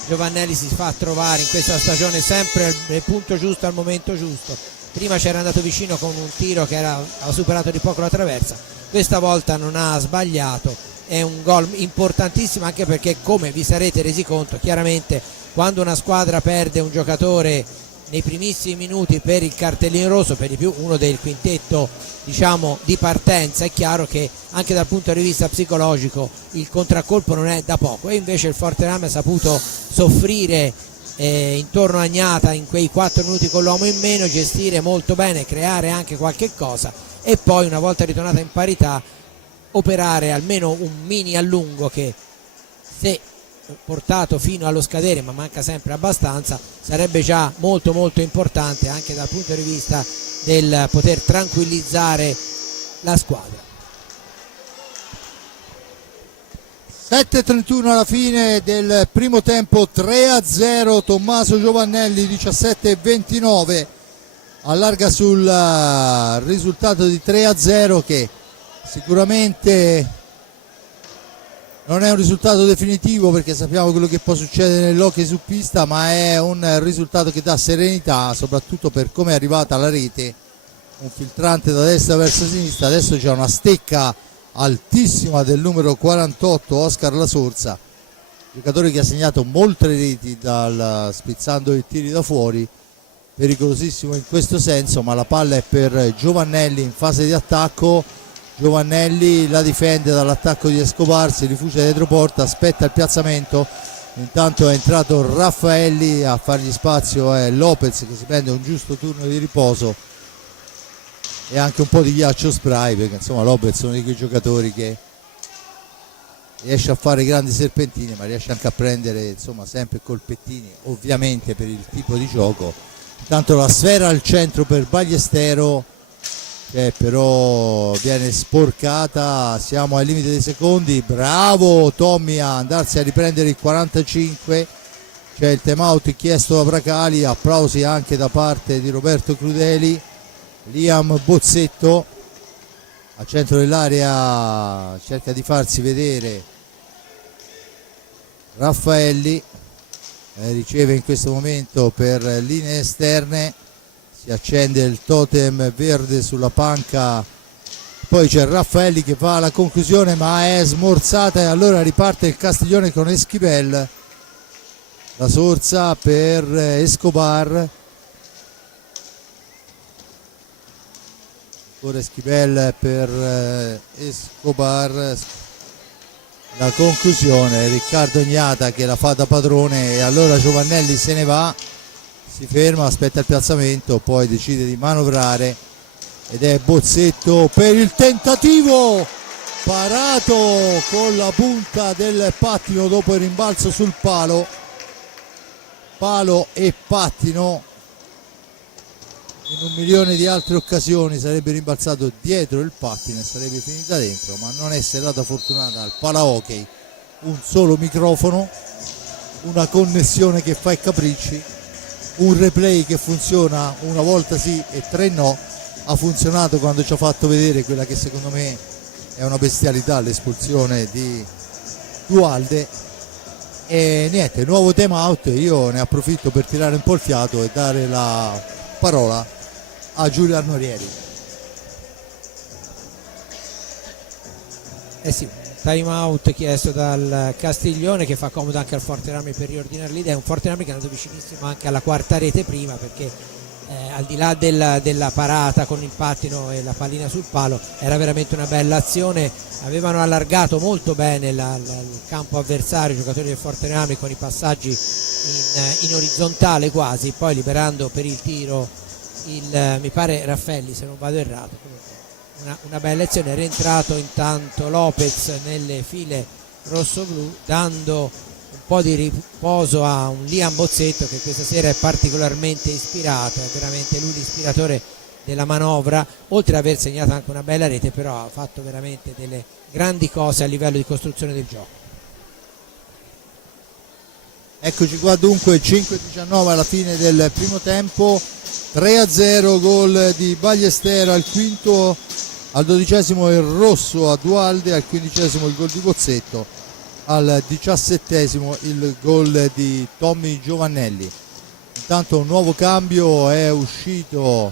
Giovannelli si fa trovare in questa stagione sempre nel punto giusto al momento giusto. Prima c'era andato vicino con un tiro che aveva superato di poco la traversa, questa volta non ha sbagliato. È un gol importantissimo, anche perché, come vi sarete resi conto, chiaramente quando una squadra perde un giocatore nei primissimi minuti per il cartellino rosso, per di più uno del quintetto diciamo di partenza, è chiaro che anche dal punto di vista psicologico il contraccolpo non è da poco, e invece il Fortename ha saputo soffrire intorno a Agnata in quei 4 minuti con l'uomo in meno, gestire molto bene, creare anche qualche cosa, e poi una volta ritornata in parità operare almeno un mini allungo che, se portato fino allo scadere, ma manca sempre abbastanza, sarebbe già molto molto importante anche dal punto di vista del poter tranquillizzare la squadra. 7:31 alla fine del primo tempo, 3-0 Tommaso Giovannelli, 17-29 allarga sul risultato di 3-0, che sicuramente non è un risultato definitivo, perché sappiamo quello che può succedere nell'hockey su pista, ma è un risultato che dà serenità, soprattutto per come è arrivata la rete, un filtrante da destra verso sinistra. Adesso c'è una stecca altissima del numero 48 Oscar La Sorsa, giocatore che ha segnato molte reti spizzando i tiri da fuori, pericolosissimo in questo senso, ma la palla è per Giovannelli in fase di attacco. Giovannelli la difende dall'attacco di Escobar, si rifugia dietro porta, aspetta il piazzamento, intanto è entrato Raffaelli a fargli spazio, è Lopez che si prende un giusto turno di riposo e anche un po' di ghiaccio spray, perché insomma Lopez è uno di quei giocatori che riesce a fare grandi serpentine, ma riesce anche a prendere insomma sempre colpettini, ovviamente per il tipo di gioco. Intanto la sfera al centro per Ballestero, che però viene sporcata, siamo ai limiti dei secondi. Bravo Tommy a andarsi a riprendere il 45, c'è il time out chiesto da Bracali, applausi anche da parte di Roberto Crudeli. Liam Bozzetto a centro dell'area cerca di farsi vedere, Raffaelli riceve in questo momento per linee esterne, si accende il totem verde sulla panca, poi c'è Raffaelli che va alla conclusione ma è smorzata, e allora riparte il Castiglione con Esquivel. La Sorsa per Escobar, ancora Esquivel per Escobar, la conclusione Riccardo Agnata che la fa da padrone, e allora Giovannelli se ne va, si ferma, aspetta il piazzamento, poi decide di manovrare ed è Bozzetto per il tentativo, parato con la punta del pattino dopo il rimbalzo sul palo e pattino. In un milione di altre occasioni sarebbe rimbalzato dietro il pattino e sarebbe finita dentro, ma non è serata fortunata al palahockey, un solo microfono, una connessione che fa i capricci, un replay che funziona una volta sì e 3 no. Ha funzionato quando ci ha fatto vedere quella che secondo me è una bestialità, l'espulsione di Dualde. E niente, nuovo time out, io ne approfitto per tirare un po' il fiato e dare la parola a Giulio Arnorieri. Sì, time out chiesto dal Castiglione, che fa comodo anche al Fortename per riordinare l'idea. È un Fortename che è andato vicinissimo anche alla quarta rete prima, perché al di là della parata con il pattino e la pallina sul palo era veramente una bella azione. Avevano allargato molto bene il campo avversario i giocatori del Fortename con i passaggi in orizzontale quasi, poi liberando per il tiro mi pare Raffaelli, se non vado errato. Una bella azione, è rientrato intanto Lopez nelle file rossoblu, dando un po' di riposo a un Liam Bozzetto che questa sera è particolarmente ispirato, è veramente lui l'ispiratore della manovra, oltre ad aver segnato anche una bella rete, però ha fatto veramente delle grandi cose a livello di costruzione del gioco. Eccoci qua dunque, 5-19 alla fine del primo tempo, 3-0 gol di Ballestero al quinto al 12esimo il rosso a Dualde, al 15esimo il gol di Bozzetto, al 17esimo il gol di Tommy Giovannelli. Intanto un nuovo cambio, è uscito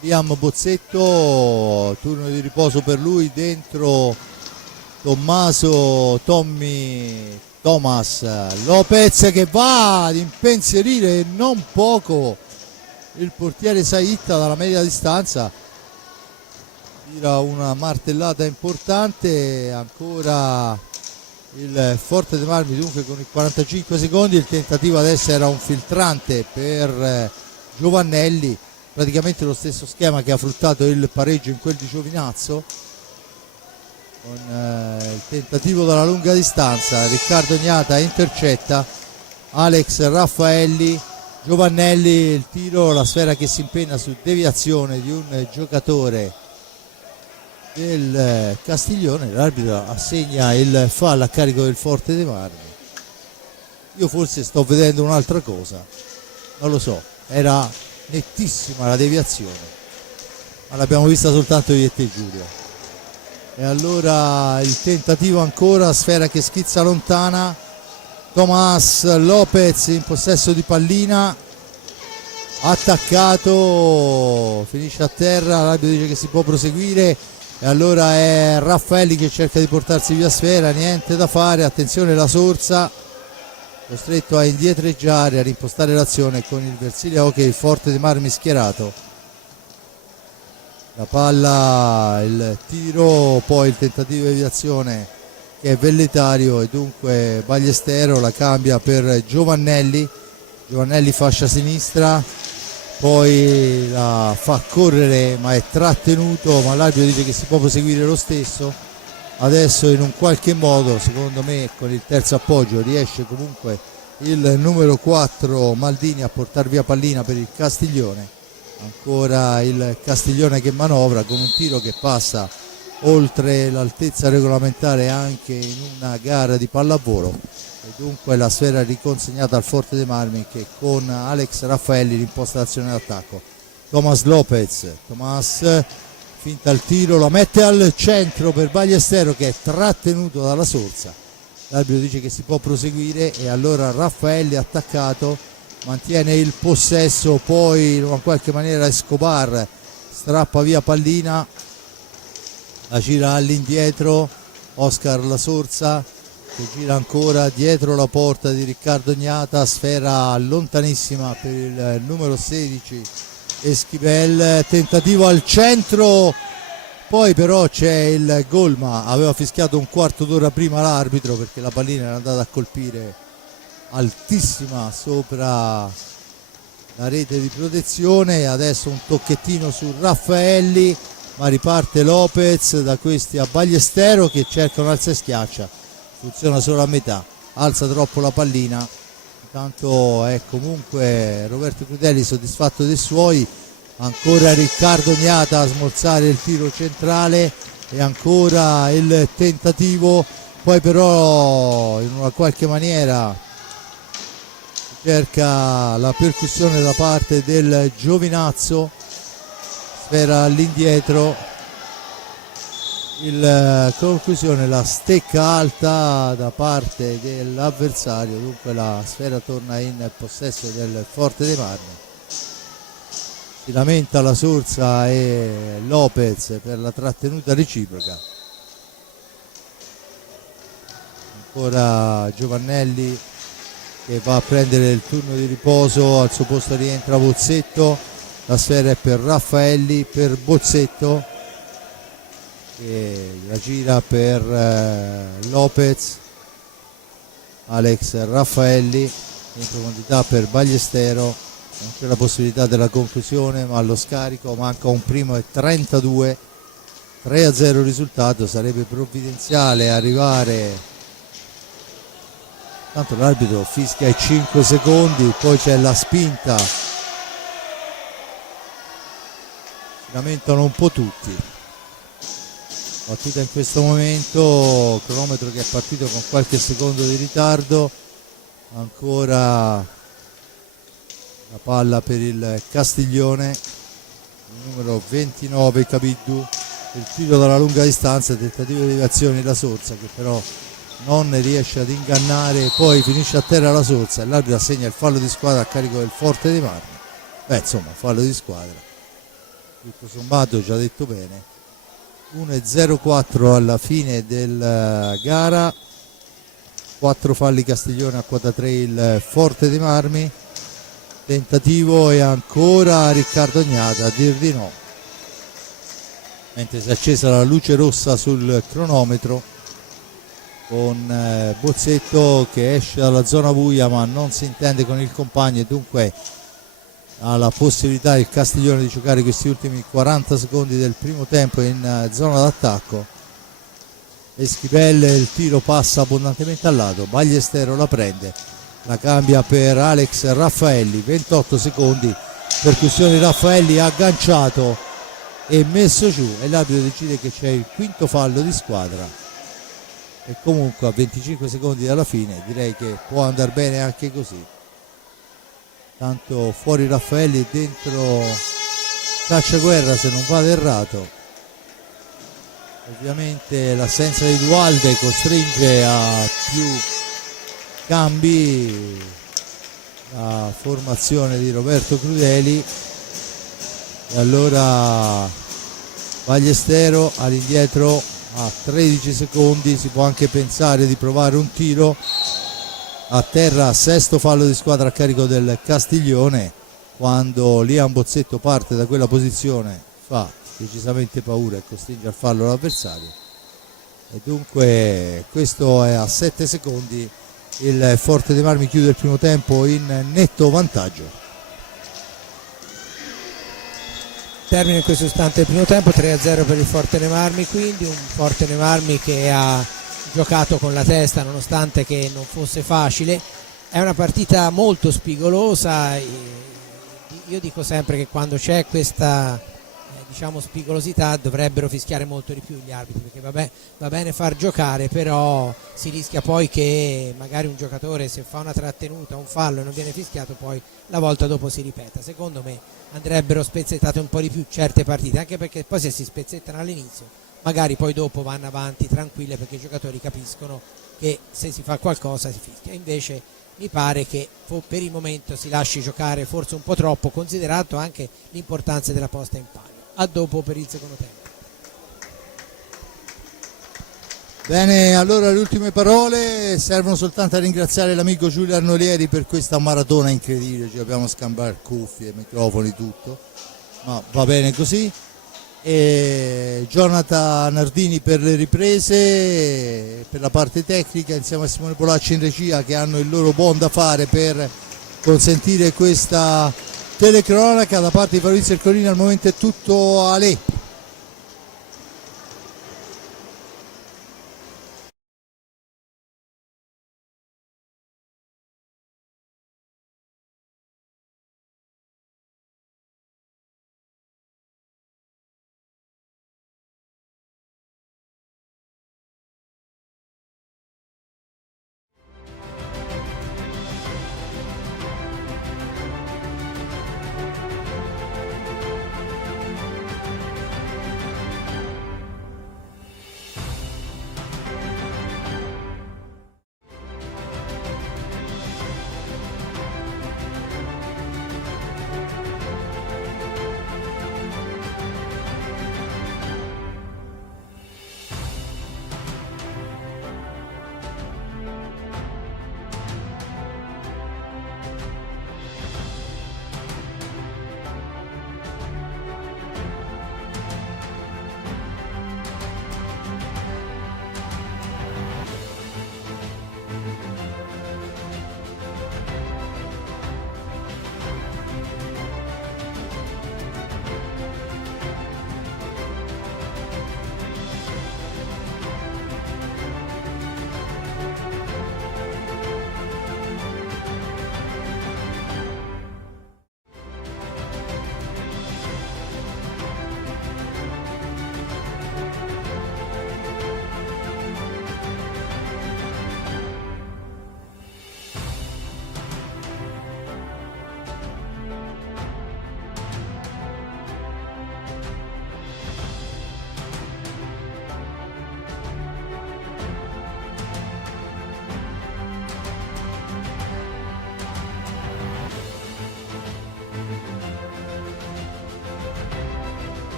Liam Bozzetto, turno di riposo per lui, dentro Thomas Lopez che va ad impensierire non poco il portiere Saitta dalla media distanza, tira una martellata importante. Ancora il Forte dei Marmi dunque con i 45 secondi, il tentativo adesso era un filtrante per Giovannelli, praticamente lo stesso schema che ha fruttato il pareggio in quel di Giovinazzo, con il tentativo dalla lunga distanza. Riccardo Gnata intercetta, Alex Raffaelli, Giovannelli, il tiro, la sfera che si impenna su deviazione di un giocatore del Castiglione, l'arbitro assegna il fallo a carico del Forte dei Marmi. Io forse sto vedendo un'altra cosa, non lo so, era nettissima la deviazione, ma l'abbiamo vista soltanto io e te, Giulio. E allora il tentativo ancora, sfera che schizza lontana, Tomás Lopez in possesso di pallina, attaccato, finisce a terra, l'arbitro dice che si può proseguire e allora è Raffaelli che cerca di portarsi via sfera, niente da fare, attenzione la Sorsa, costretto a indietreggiare, a rimpostare l'azione con il Versilia Hockey, il Forte dei Marmi schierato. La palla, il tiro, poi il tentativo di deviazione che è velletario e dunque Ballestero la cambia per Giovannelli, fascia sinistra, poi la fa correre ma è trattenuto, ma l'arbitro dice che si può proseguire lo stesso. Adesso in un qualche modo, secondo me, con il terzo appoggio riesce comunque il numero 4 Maldini a portar via pallina per il Castiglione. Ancora il Castiglione che manovra con un tiro che passa oltre l'altezza regolamentare anche in una gara di pallavolo e dunque la sfera riconsegnata al Forte dei Marmi che con Alex Raffaelli rimposta l'azione d'attacco. Tomás Lopez, finta il tiro, la mette al centro per Ballestero che è trattenuto dalla Sorsa, l'arbitro dice che si può proseguire e allora Raffaelli attaccato mantiene il possesso, poi in qualche maniera Escobar strappa via pallina, la gira all'indietro, Oscar La Sorsa che gira ancora dietro la porta di Riccardo Gnata, sfera lontanissima per il numero 16 Esquivel, tentativo al centro, poi però c'è il gol, ma aveva fischiato un quarto d'ora prima l'arbitro perché la pallina era andata a colpire altissima sopra la rete di protezione. Adesso un tocchettino su Raffaelli, ma riparte Lopez, da questi a Ballestero che cerca un alza e schiaccia, funziona solo a metà, alza troppo la pallina. Intanto è comunque Roberto Crudelli soddisfatto dei suoi, ancora Riccardo Gnata a smorzare il tiro centrale e ancora il tentativo, poi però in una qualche maniera cerca la percussione da parte del Giovinazzo, sfera all'indietro, il conclusione, la stecca alta da parte dell'avversario, dunque la sfera torna in possesso del Forte dei Marmi. Si lamenta la Sorsa e Lopez per la trattenuta reciproca. Ancora Giovannelli che va a prendere il turno di riposo, al suo posto rientra Bozzetto, la sfera è per Raffaelli, per Bozzetto che la gira per Lopez, Alex Raffaelli in profondità per Ballestero, non c'è la possibilità della conclusione ma allo scarico manca un primo e 32, 3-0 il risultato, sarebbe provvidenziale arrivare. Tanto l'arbitro fischia i 5 secondi, poi c'è la spinta, si lamentano un po' tutti. Battuta in questo momento, cronometro che è partito con qualche secondo di ritardo, ancora la palla per il Castiglione, il numero 29 Capiddu, il tiro dalla lunga distanza, tentativo di deviazione la Sorsa che però non riesce ad ingannare, poi finisce a terra la Sorsa e l'arbitro assegna il fallo di squadra a carico del Forte dei Marmi. Insomma, fallo di squadra, tutto sommato già detto bene. 1-0-4 alla fine del gara, 4 falli Castiglione a quota 3 il Forte dei Marmi. Tentativo e ancora Riccardo Agnata a dir di no, mentre si è accesa la luce rossa sul cronometro con Bozzetto che esce dalla zona buia ma non si intende con il compagno e dunque ha la possibilità il Castiglione di giocare questi ultimi 40 secondi del primo tempo in zona d'attacco. Eschipelle, il tiro passa abbondantemente al lato, Bagliestero la prende, la cambia per Alex Raffaelli, 28 secondi, percussione Raffaelli agganciato e messo giù e l'arbitro decide che c'è il quinto fallo di squadra e comunque a 25 secondi dalla fine direi che può andare bene anche così, tanto fuori Raffaelli e dentro Cacciaguerra se non vado errato. Ovviamente l'assenza di Dualde costringe a più cambi la formazione di Roberto Crudeli e allora Bagliestero all'indietro a 13 secondi, si può anche pensare di provare un tiro a terra, sesto fallo di squadra a carico del Castiglione. Quando Liam Bozzetto parte da quella posizione fa decisamente paura e costringe al fallo l'avversario e dunque questo è a 7 secondi. Il Forte dei Marmi chiude il primo tempo in netto vantaggio. Termina in questo istante il primo tempo, 3-0 per il Forte dei Marmi, quindi un Forte dei Marmi che ha giocato con la testa nonostante che non fosse facile. È una partita molto spigolosa, io dico sempre che quando c'è questa spigolosità dovrebbero fischiare molto di più gli arbitri, perché va bene far giocare, però si rischia poi che magari un giocatore se fa una trattenuta, un fallo e non viene fischiato poi la volta dopo si ripeta. Secondo me andrebbero spezzettate un po' di più certe partite, anche perché poi se si spezzettano all'inizio magari poi dopo vanno avanti tranquille perché i giocatori capiscono che se si fa qualcosa si fischia. Invece mi pare che per il momento si lasci giocare forse un po' troppo, considerato anche l'importanza della posta in palio. A dopo per il secondo tempo. Bene, allora le ultime parole servono soltanto a ringraziare l'amico Giulio Arnolieri per questa maratona incredibile, ci dobbiamo scambiare cuffie, microfoni, tutto, ma va bene così. E Jonathan Nardini per le riprese, per la parte tecnica, insieme a Simone Polacci in regia, che hanno il loro buon da fare per consentire questa telecronaca. Da parte di Fabrizio Ercolini al momento è tutto, Ale.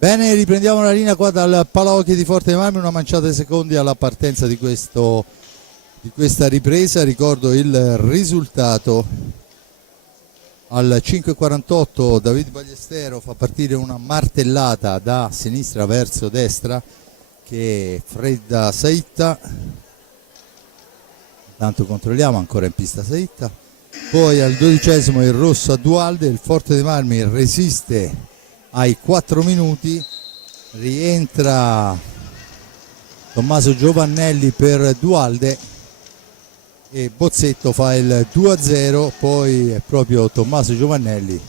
Bene, riprendiamo la linea qua dal Palahockey di Forte dei Marmi, una manciata di secondi alla partenza di questa ripresa. Ricordo il risultato: al 5:48 David Ballestero fa partire una martellata da sinistra verso destra che fredda Saitta. Intanto controlliamo, ancora in pista Saitta. Poi al 12° il rosso a Dualde, il Forte dei Marmi resiste ai 4 minuti, rientra Tommaso Giovannelli per Dualde e Bozzetto fa il 2-0, poi è proprio Tommaso Giovannelli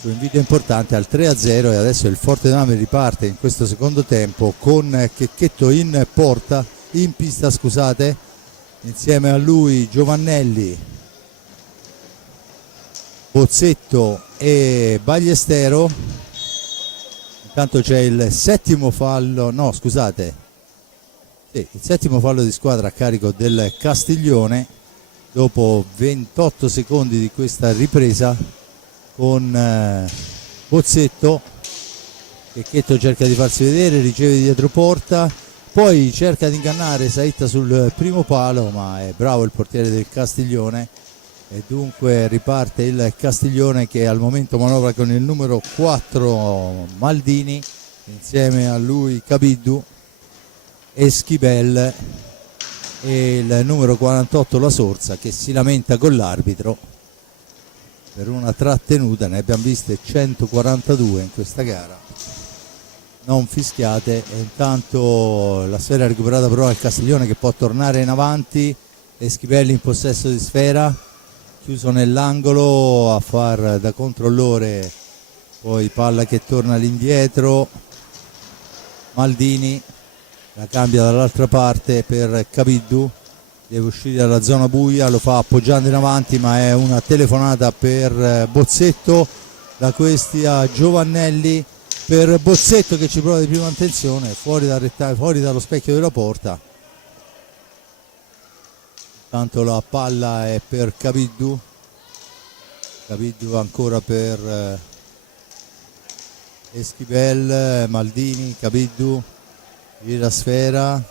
su invito importante al 3-0 e adesso il Forte dei Marmi riparte in questo secondo tempo con Checchetto in pista, insieme a lui Giovannelli, Bozzetto e Ballestero. Intanto c'è il settimo fallo di squadra a carico del Castiglione dopo 28 secondi di questa ripresa, con Bozzetto. Checchetto cerca di farsi vedere, riceve dietro porta, poi cerca di ingannare Saitta sul primo palo, ma è bravo il portiere del Castiglione e dunque riparte il Castiglione, che al momento manovra con il numero 4 Maldini, insieme a lui Cabiddu, Eschibel e il numero 48 La Sorsa, che si lamenta con l'arbitro per una trattenuta. Ne abbiamo viste 142 in questa gara non fischiate, e intanto la sfera è recuperata però dal Castiglione, che può tornare in avanti. Eschibelli in possesso di sfera, chiuso nell'angolo a far da controllore, poi palla che torna all'indietro. Maldini la cambia dall'altra parte per Cabiddu, deve uscire dalla zona buia, lo fa appoggiando in avanti, ma è una telefonata per Bozzetto da questi a Giovannelli, per Bozzetto che ci prova di prima intenzione, fuori dallo specchio della porta. Tanto la palla è per Cabiddu ancora per Eschibel, Maldini, Cabiddu, gira sfera,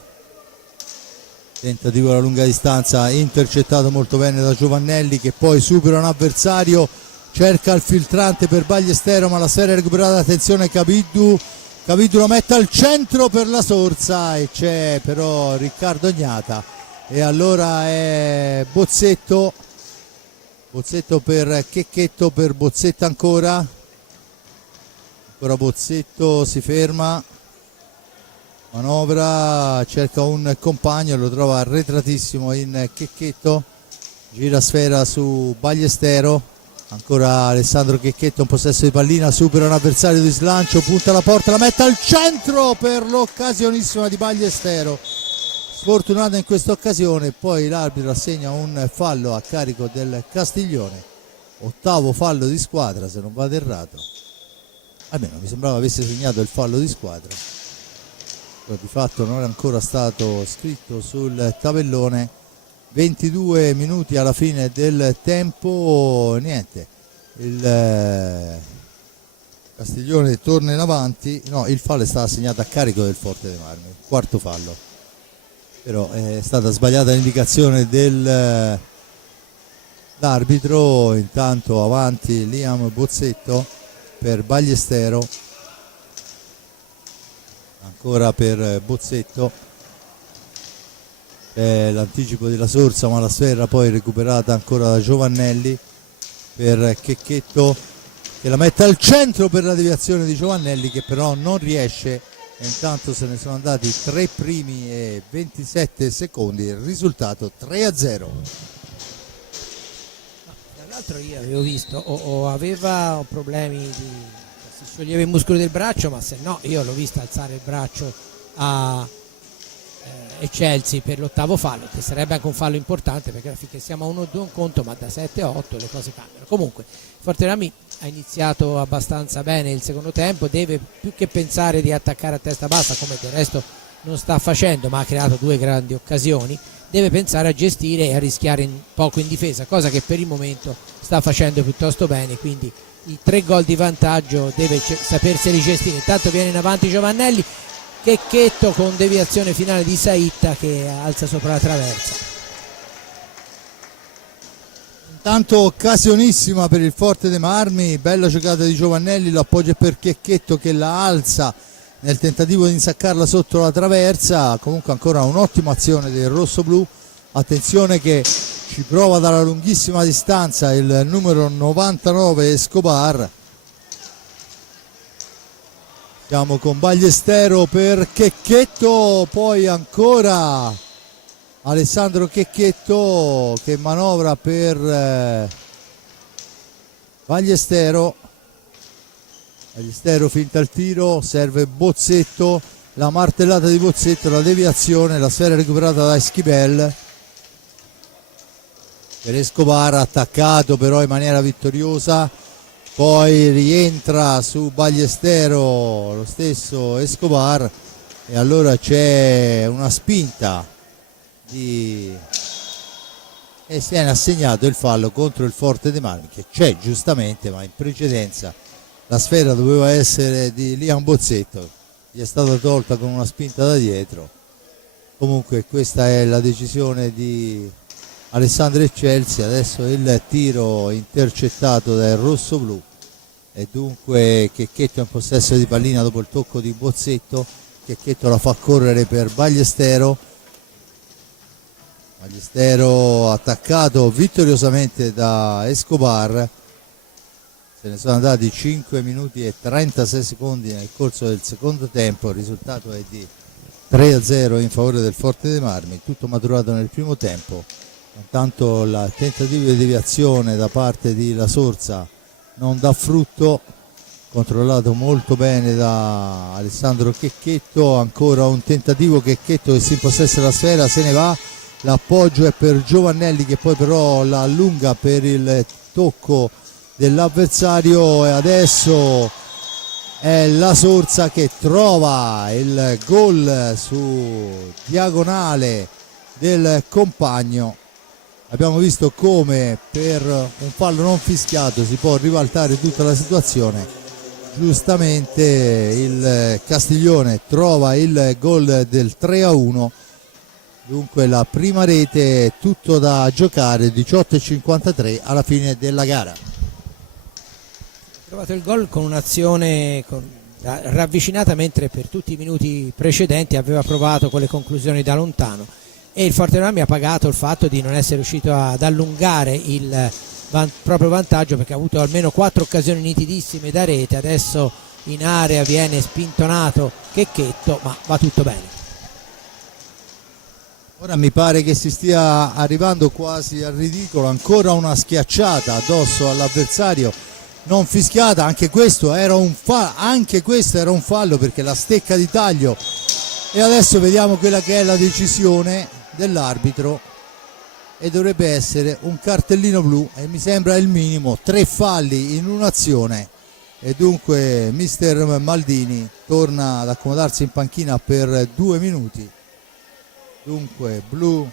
tentativo alla lunga distanza, intercettato molto bene da Giovannelli, che poi supera un avversario, cerca il filtrante per Ballestero, ma la sfera è recuperata. Attenzione, Cabiddu la mette al centro per La Sorsa e c'è però Riccardo Agnata, e allora è Bozzetto per Checchetto, per Bozzetto ancora Bozzetto, si ferma, manovra, cerca un compagno, lo trova arretratissimo in Checchetto, gira sfera su Ballestero, ancora Alessandro Checchetto in possesso di pallina, supera un avversario di slancio, punta la porta, la mette al centro per l'occasionissima di Ballestero, sfortunato in questa occasione. Poi l'arbitro assegna un fallo a carico del Castiglione, 8° fallo di squadra se non vado errato, almeno mi sembrava avesse segnato il fallo di squadra, però di fatto non è ancora stato scritto sul tabellone. 22 minuti alla fine del tempo, niente, il Castiglione torna in avanti, no, il fallo è stato assegnato a carico del Forte dei Marmi, 4° fallo, però è stata sbagliata l'indicazione dell'arbitro. Intanto avanti Liam Bozzetto per Ballestero, ancora per Bozzetto, l'anticipo della Sorsa, ma la sfera poi recuperata ancora da Giovannelli per Checchetto, che la mette al centro per la deviazione di Giovannelli, che però non riesce, e intanto se ne sono andati 3 primi e 27 secondi, il risultato 3-0. Tra l'altro io avevo visto o aveva problemi si scioglieva i muscoli del braccio, ma se no io l'ho vista alzare il braccio a Chelsea per l'8° fallo, che sarebbe anche un fallo importante, perché finché siamo a 1-2 un conto, ma da 7-8 le cose cambiano. Comunque Forte Marmi ha iniziato abbastanza bene il secondo tempo, deve più che pensare di attaccare a testa bassa, come del resto non sta facendo, ma ha creato 2 grandi occasioni, deve pensare a gestire e a rischiare poco in difesa, cosa che per il momento sta facendo piuttosto bene, quindi i 3 gol di vantaggio deve saperseli gestire. Intanto viene in avanti Giovannelli, Checchetto con deviazione finale di Saitta che alza sopra la traversa. Intanto occasionissima per il Forte dei Marmi, bella giocata di Giovannelli, l'appoggio è per Checchetto che la alza nel tentativo di insaccarla sotto la traversa. Comunque ancora un'ottima azione del rossoblu. Attenzione che ci prova dalla lunghissima distanza il numero 99 Escobar. Siamo con Ballestero per Checchetto, poi ancora Alessandro Checchetto che manovra per Ballestero. Ballestero finta il tiro, serve Bozzetto, la martellata di Bozzetto, la deviazione, la sfera recuperata da Esquibel. Per Escobar attaccato però in maniera vittoriosa, poi rientra su Ballestero lo stesso Escobar e allora c'è una spinta e si viene assegnato il fallo contro il Forte dei Marmi, che c'è giustamente, ma in precedenza la sfera doveva essere di Liam Bozzetto, gli è stata tolta con una spinta da dietro. Comunque questa è la decisione di Alessandro Eccelsi. Adesso il tiro intercettato dal rossoblu e dunque Checchetto in possesso di pallina dopo il tocco di Bozzetto. Checchetto la fa correre per Ballestero, Ballestero attaccato vittoriosamente da Escobar. Se ne sono andati 5 minuti e 36 secondi nel corso del secondo tempo, il risultato è di 3-0 in favore del Forte dei Marmi, tutto maturato nel primo tempo. Intanto il tentativo di deviazione da parte di La Sorsa non dà frutto, controllato molto bene da Alessandro Checchetto. Ancora un tentativo, Checchetto che si impossessa la sfera, se ne va, l'appoggio è per Giovannelli che poi però la allunga per il tocco dell'avversario e adesso è La Sorsa che trova il gol su diagonale del compagno. Abbiamo visto come per un fallo non fischiato si può ribaltare tutta la situazione. Giustamente il Castiglione trova il gol del 3-1, dunque la prima rete, tutto da giocare, 18:53 alla fine della gara. Ha trovato il gol con un'azione ravvicinata, mentre per tutti i minuti precedenti aveva provato con le conclusioni da lontano, e il Forte dei Marmi ha pagato il fatto di non essere riuscito ad allungare il proprio vantaggio, perché ha avuto almeno 4 occasioni nitidissime da rete. Adesso in area viene spintonato Checchetto, ma va tutto bene. Ora mi pare che si stia arrivando quasi al ridicolo, ancora una schiacciata addosso all'avversario non fischiata, anche questo era un fallo perché la stecca di taglio. E adesso vediamo quella che è la decisione dell'arbitro e dovrebbe essere un cartellino blu, e mi sembra il minimo, 3 falli in un'azione, e dunque mister Maldini torna ad accomodarsi in panchina per 2 minuti. Dunque blu,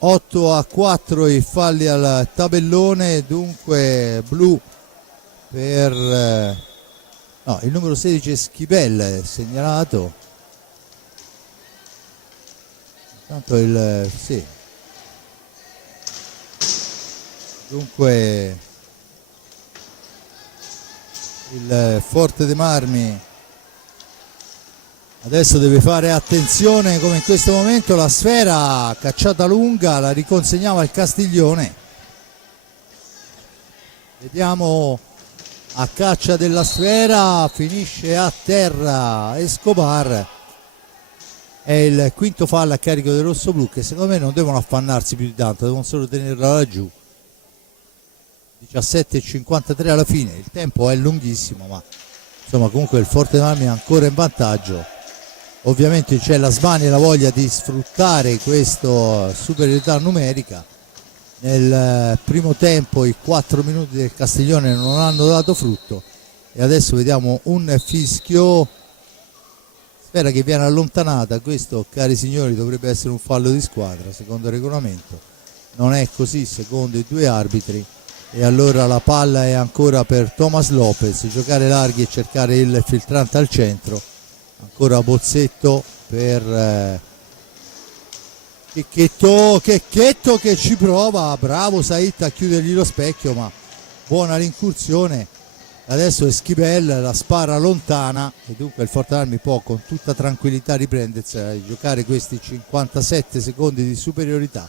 (8-4) i falli al tabellone, dunque blu per il numero 16 Esquibel segnalato. Intanto dunque il Forte dei Marmi adesso deve fare attenzione, come in questo momento la sfera cacciata lunga la riconsegnava il Castiglione. Vediamo, a caccia della sfera, finisce a terra Escobar. È il quinto fallo a carico del rossoblu, che secondo me non devono affannarsi più di tanto, devono solo tenerla laggiù. 17:53 alla fine, il tempo è lunghissimo, ma insomma comunque il Forte dei Marmi è ancora in vantaggio. Ovviamente c'è la smania e la voglia di sfruttare questa superiorità numerica. Nel primo tempo i 4 minuti del Castiglione non hanno dato frutto e adesso vediamo un fischio, sfera che viene allontanata. Questo, cari signori, dovrebbe essere un fallo di squadra secondo il regolamento. non è così secondo i due arbitri, e allora la palla è ancora per Thomas Lopez, giocare larghi e cercare il filtrante al centro. Ancora Bozzetto per Checchetto che ci prova, bravo Sait a chiudergli lo specchio, ma buona l'incursione. Adesso Esquivel la spara lontana e dunque il Forte può con tutta tranquillità riprendersi a giocare questi 57 secondi di superiorità.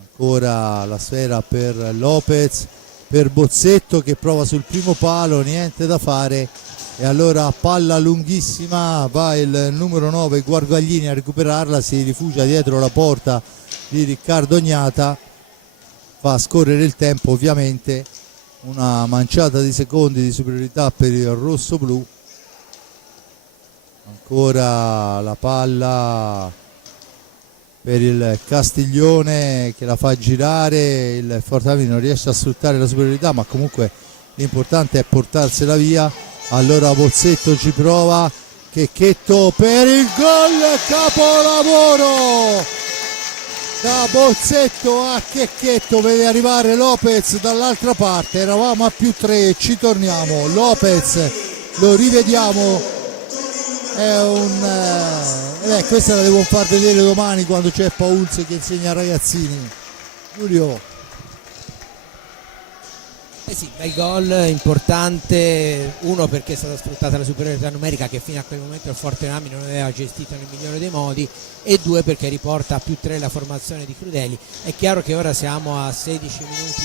Ancora la sfera per Lopez, per Bozzetto che prova sul primo palo, niente da fare, e allora palla lunghissima, va il numero 9 Guarguaglini a recuperarla, si rifugia dietro la porta di Riccardo Ognata, fa scorrere il tempo ovviamente. Una manciata di secondi di superiorità per il rosso-blu. Ancora la palla per il Castiglione che la fa girare, il Forte non riesce a sfruttare la superiorità, ma comunque l'importante è portarsela via. Allora Bozzetto ci prova, Checchetto per il gol, capolavoro da Bozzetto a Checchetto, vede arrivare Lopez dall'altra parte, eravamo a +3, ci torniamo, Lopez lo rivediamo, è questa la devo far vedere domani quando c'è Paulz che insegna ai ragazzini. Giulio. Sì, bel gol, importante, uno perché è stata sfruttata la superiorità numerica che fino a quel momento il Fortenami non aveva gestito nel migliore dei modi, e due perché riporta a +3 la formazione di Crudeli. È chiaro che ora siamo a 16 minuti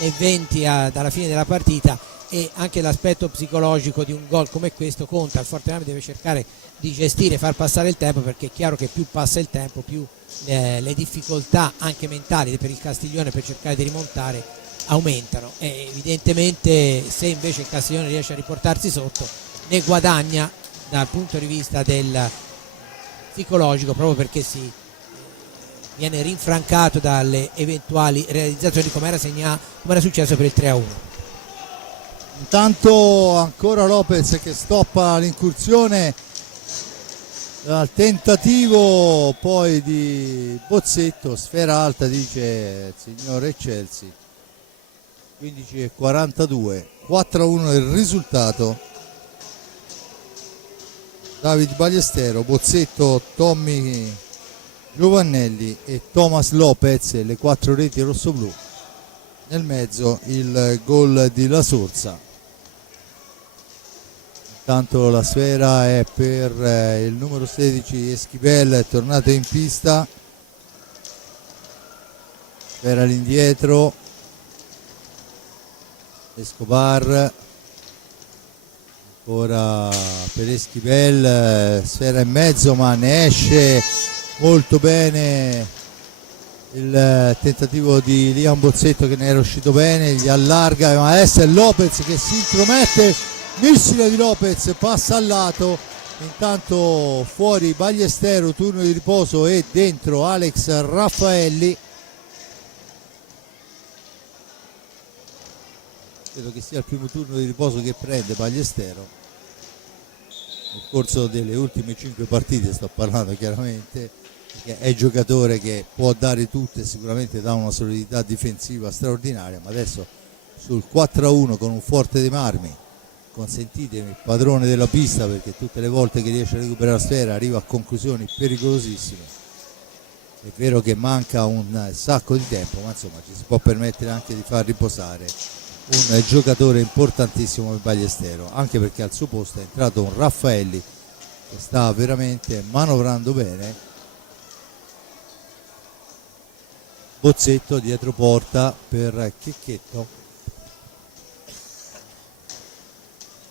e 20 dalla fine della partita, e anche l'aspetto psicologico di un gol come questo conta. Il Fortenami deve cercare di gestire, far passare il tempo, perché è chiaro che più passa il tempo più le difficoltà anche mentali per il Castiglione per cercare di rimontare aumentano, e evidentemente se invece il Castiglione riesce a riportarsi sotto ne guadagna dal punto di vista del psicologico, proprio perché si viene rinfrancato dalle eventuali realizzazioni come era successo per il 3-1. Intanto ancora Lopez che stoppa l'incursione dal tentativo poi di Bozzetto, sfera alta, dice il signore Chelsea. 15:42, 4-1 il risultato. David Ballestero, Bozzetto, Tommy Giovannelli e Thomas Lopez, le 4 reti rossoblu. Nel mezzo il gol di La Sorsa. Intanto la sfera è per il numero 16 Esquivel, è tornato in pista. Sfera all'indietro. Escobar, ancora per Esquivel, sfera in mezzo ma ne esce molto bene il tentativo di Liam Bozzetto che ne era uscito bene, gli allarga, ma adesso è Lopez che si intromette, missile di Lopez, passa al lato. Intanto fuori Ballestero, turno di riposo, e dentro Alex Raffaelli. Credo che sia il primo turno di riposo che prende Ballestero nel corso delle ultime 5 partite, sto parlando chiaramente, perché è giocatore che può dare tutte, sicuramente dà una solidità difensiva straordinaria, ma adesso sul 4-1 con un Forte dei Marmi, consentitemi, il padrone della pista, perché tutte le volte che riesce a recuperare la sfera arriva a conclusioni pericolosissime. È vero che manca un sacco di tempo, ma insomma ci si può permettere anche di far riposare un giocatore importantissimo come Ballestero, anche perché al suo posto è entrato un Raffaelli che sta veramente manovrando bene. Bozzetto dietro porta per Checchetto,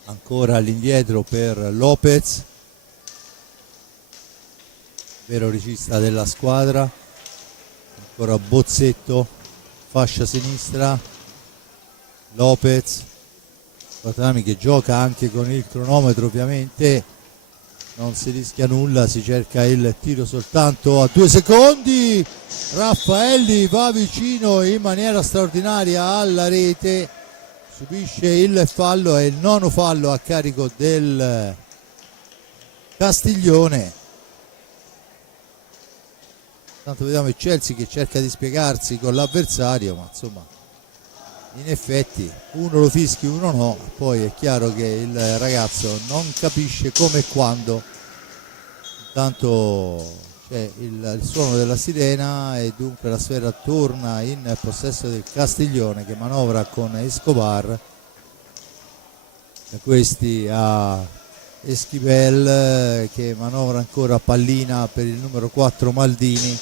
ancora all'indietro per Lopez, vero regista della squadra. Ancora Bozzetto, fascia sinistra, Lopez, Fatami che gioca anche con il cronometro, ovviamente non si rischia nulla, si cerca il tiro soltanto a 2 secondi. Raffaelli va vicino in maniera straordinaria alla rete, subisce il fallo, è il 9º fallo a carico del Castiglione. Tanto vediamo il Chelsea che cerca di spiegarsi con l'avversario, ma insomma in effetti uno lo fischi, uno no. Poi è chiaro che il ragazzo non capisce come e quando. Intanto c'è il suono della sirena e dunque la sfera torna in possesso del Castiglione, che manovra con Escobar. Da questi a Esquivel che manovra ancora pallina per il numero 4 Maldini,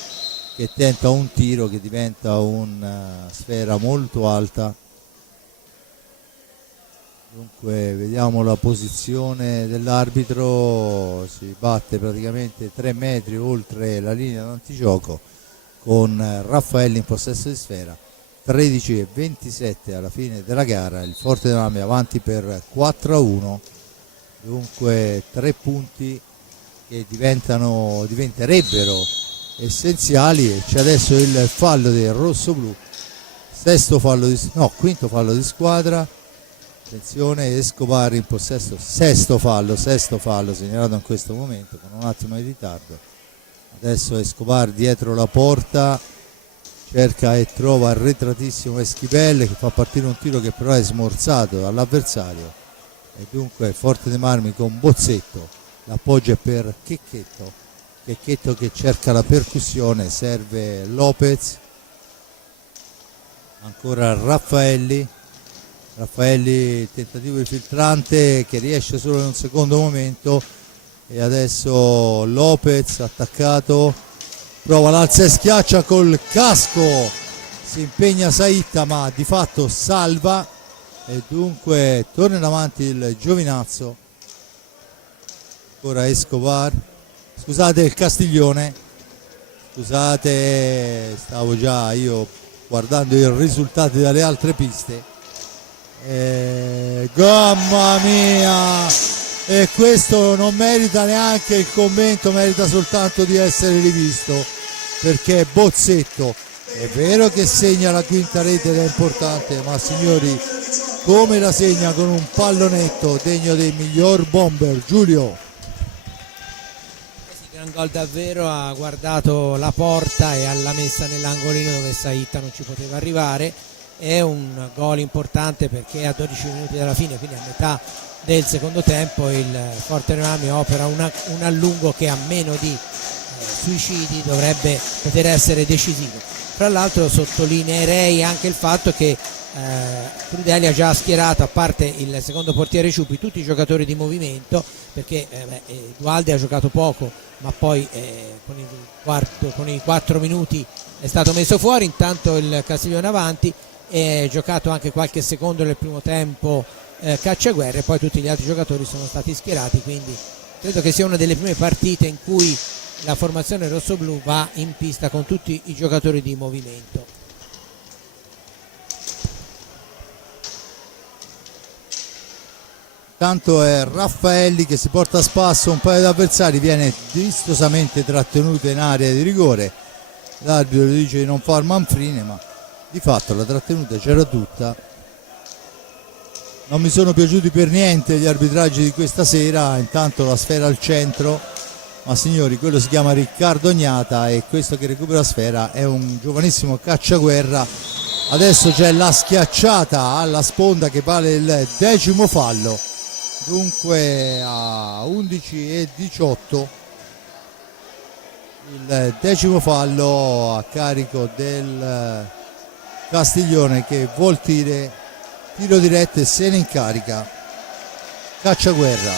che tenta un tiro che diventa una sfera molto alta. Dunque vediamo la posizione dell'arbitro, si batte praticamente 3 metri oltre la linea d'antigioco con Raffaelli in possesso di sfera. 13:27 alla fine della gara, il Forte dei Marmi avanti per 4-1, dunque 3 punti che diventerebbero essenziali. E c'è adesso il fallo del rossoblu, quinto fallo di squadra. Attenzione, Escobar in possesso, sesto fallo segnalato in questo momento con un attimo di ritardo. Adesso Escobar dietro la porta, cerca e trova arretratissimo Esquivel, che fa partire un tiro che però è smorzato dall'avversario, e dunque Forte dei Marmi con Bozzetto, l'appoggio è per Checchetto che cerca la percussione, serve Lopez, ancora Raffaelli, tentativo di filtrante che riesce solo in un secondo momento, e adesso Lopez attaccato, prova l'alza e schiaccia col casco, si impegna Saitta ma di fatto salva, e dunque torna in avanti il Giovinazzo. Ancora Escobar, scusate il Castiglione, stavo già io guardando i risultati dalle altre piste. Mamma mia, e questo non merita neanche il commento, merita soltanto di essere rivisto, perché Bozzetto è vero che segna la quinta rete ed è importante, ma signori, come la segna con un pallonetto degno dei miglior bomber. Giulio, gran gol davvero, ha guardato la porta e l'ha messa nell'angolino dove Saitta non ci poteva arrivare. È un gol importante perché a 12 minuti dalla fine, quindi a metà del secondo tempo, il Forte dei Marmi opera un allungo che a meno di suicidi dovrebbe poter essere decisivo. Tra l'altro sottolineerei anche il fatto che Crudeli ha già schierato, a parte il secondo portiere Ciupi, tutti i giocatori di movimento, perché Dualde ha giocato poco, ma poi con i 4 minuti è stato messo fuori. Intanto il Castiglione avanti, è giocato anche qualche secondo nel primo tempo Cacciaguerra, e poi tutti gli altri giocatori sono stati schierati, quindi credo che sia una delle prime partite in cui la formazione rossoblù va in pista con tutti i giocatori di movimento. tanto è Raffaelli che si porta a spasso un paio di avversari, viene vistosamente trattenuto in area di rigore, l'arbitro dice di non far manfrine, ma di fatto la trattenuta c'era tutta. Non mi sono piaciuti per niente gli arbitraggi di questa sera. Intanto la sfera al centro, ma signori, quello si chiama Riccardo Ognata, e questo che recupera la sfera è un giovanissimo Cacciaguerra. Adesso c'è la schiacciata alla sponda che vale il 10° fallo, dunque a 11:18 il 10° fallo a carico del Castiglione, che vuol tiro diretto e se ne incarica Cacciaguerra.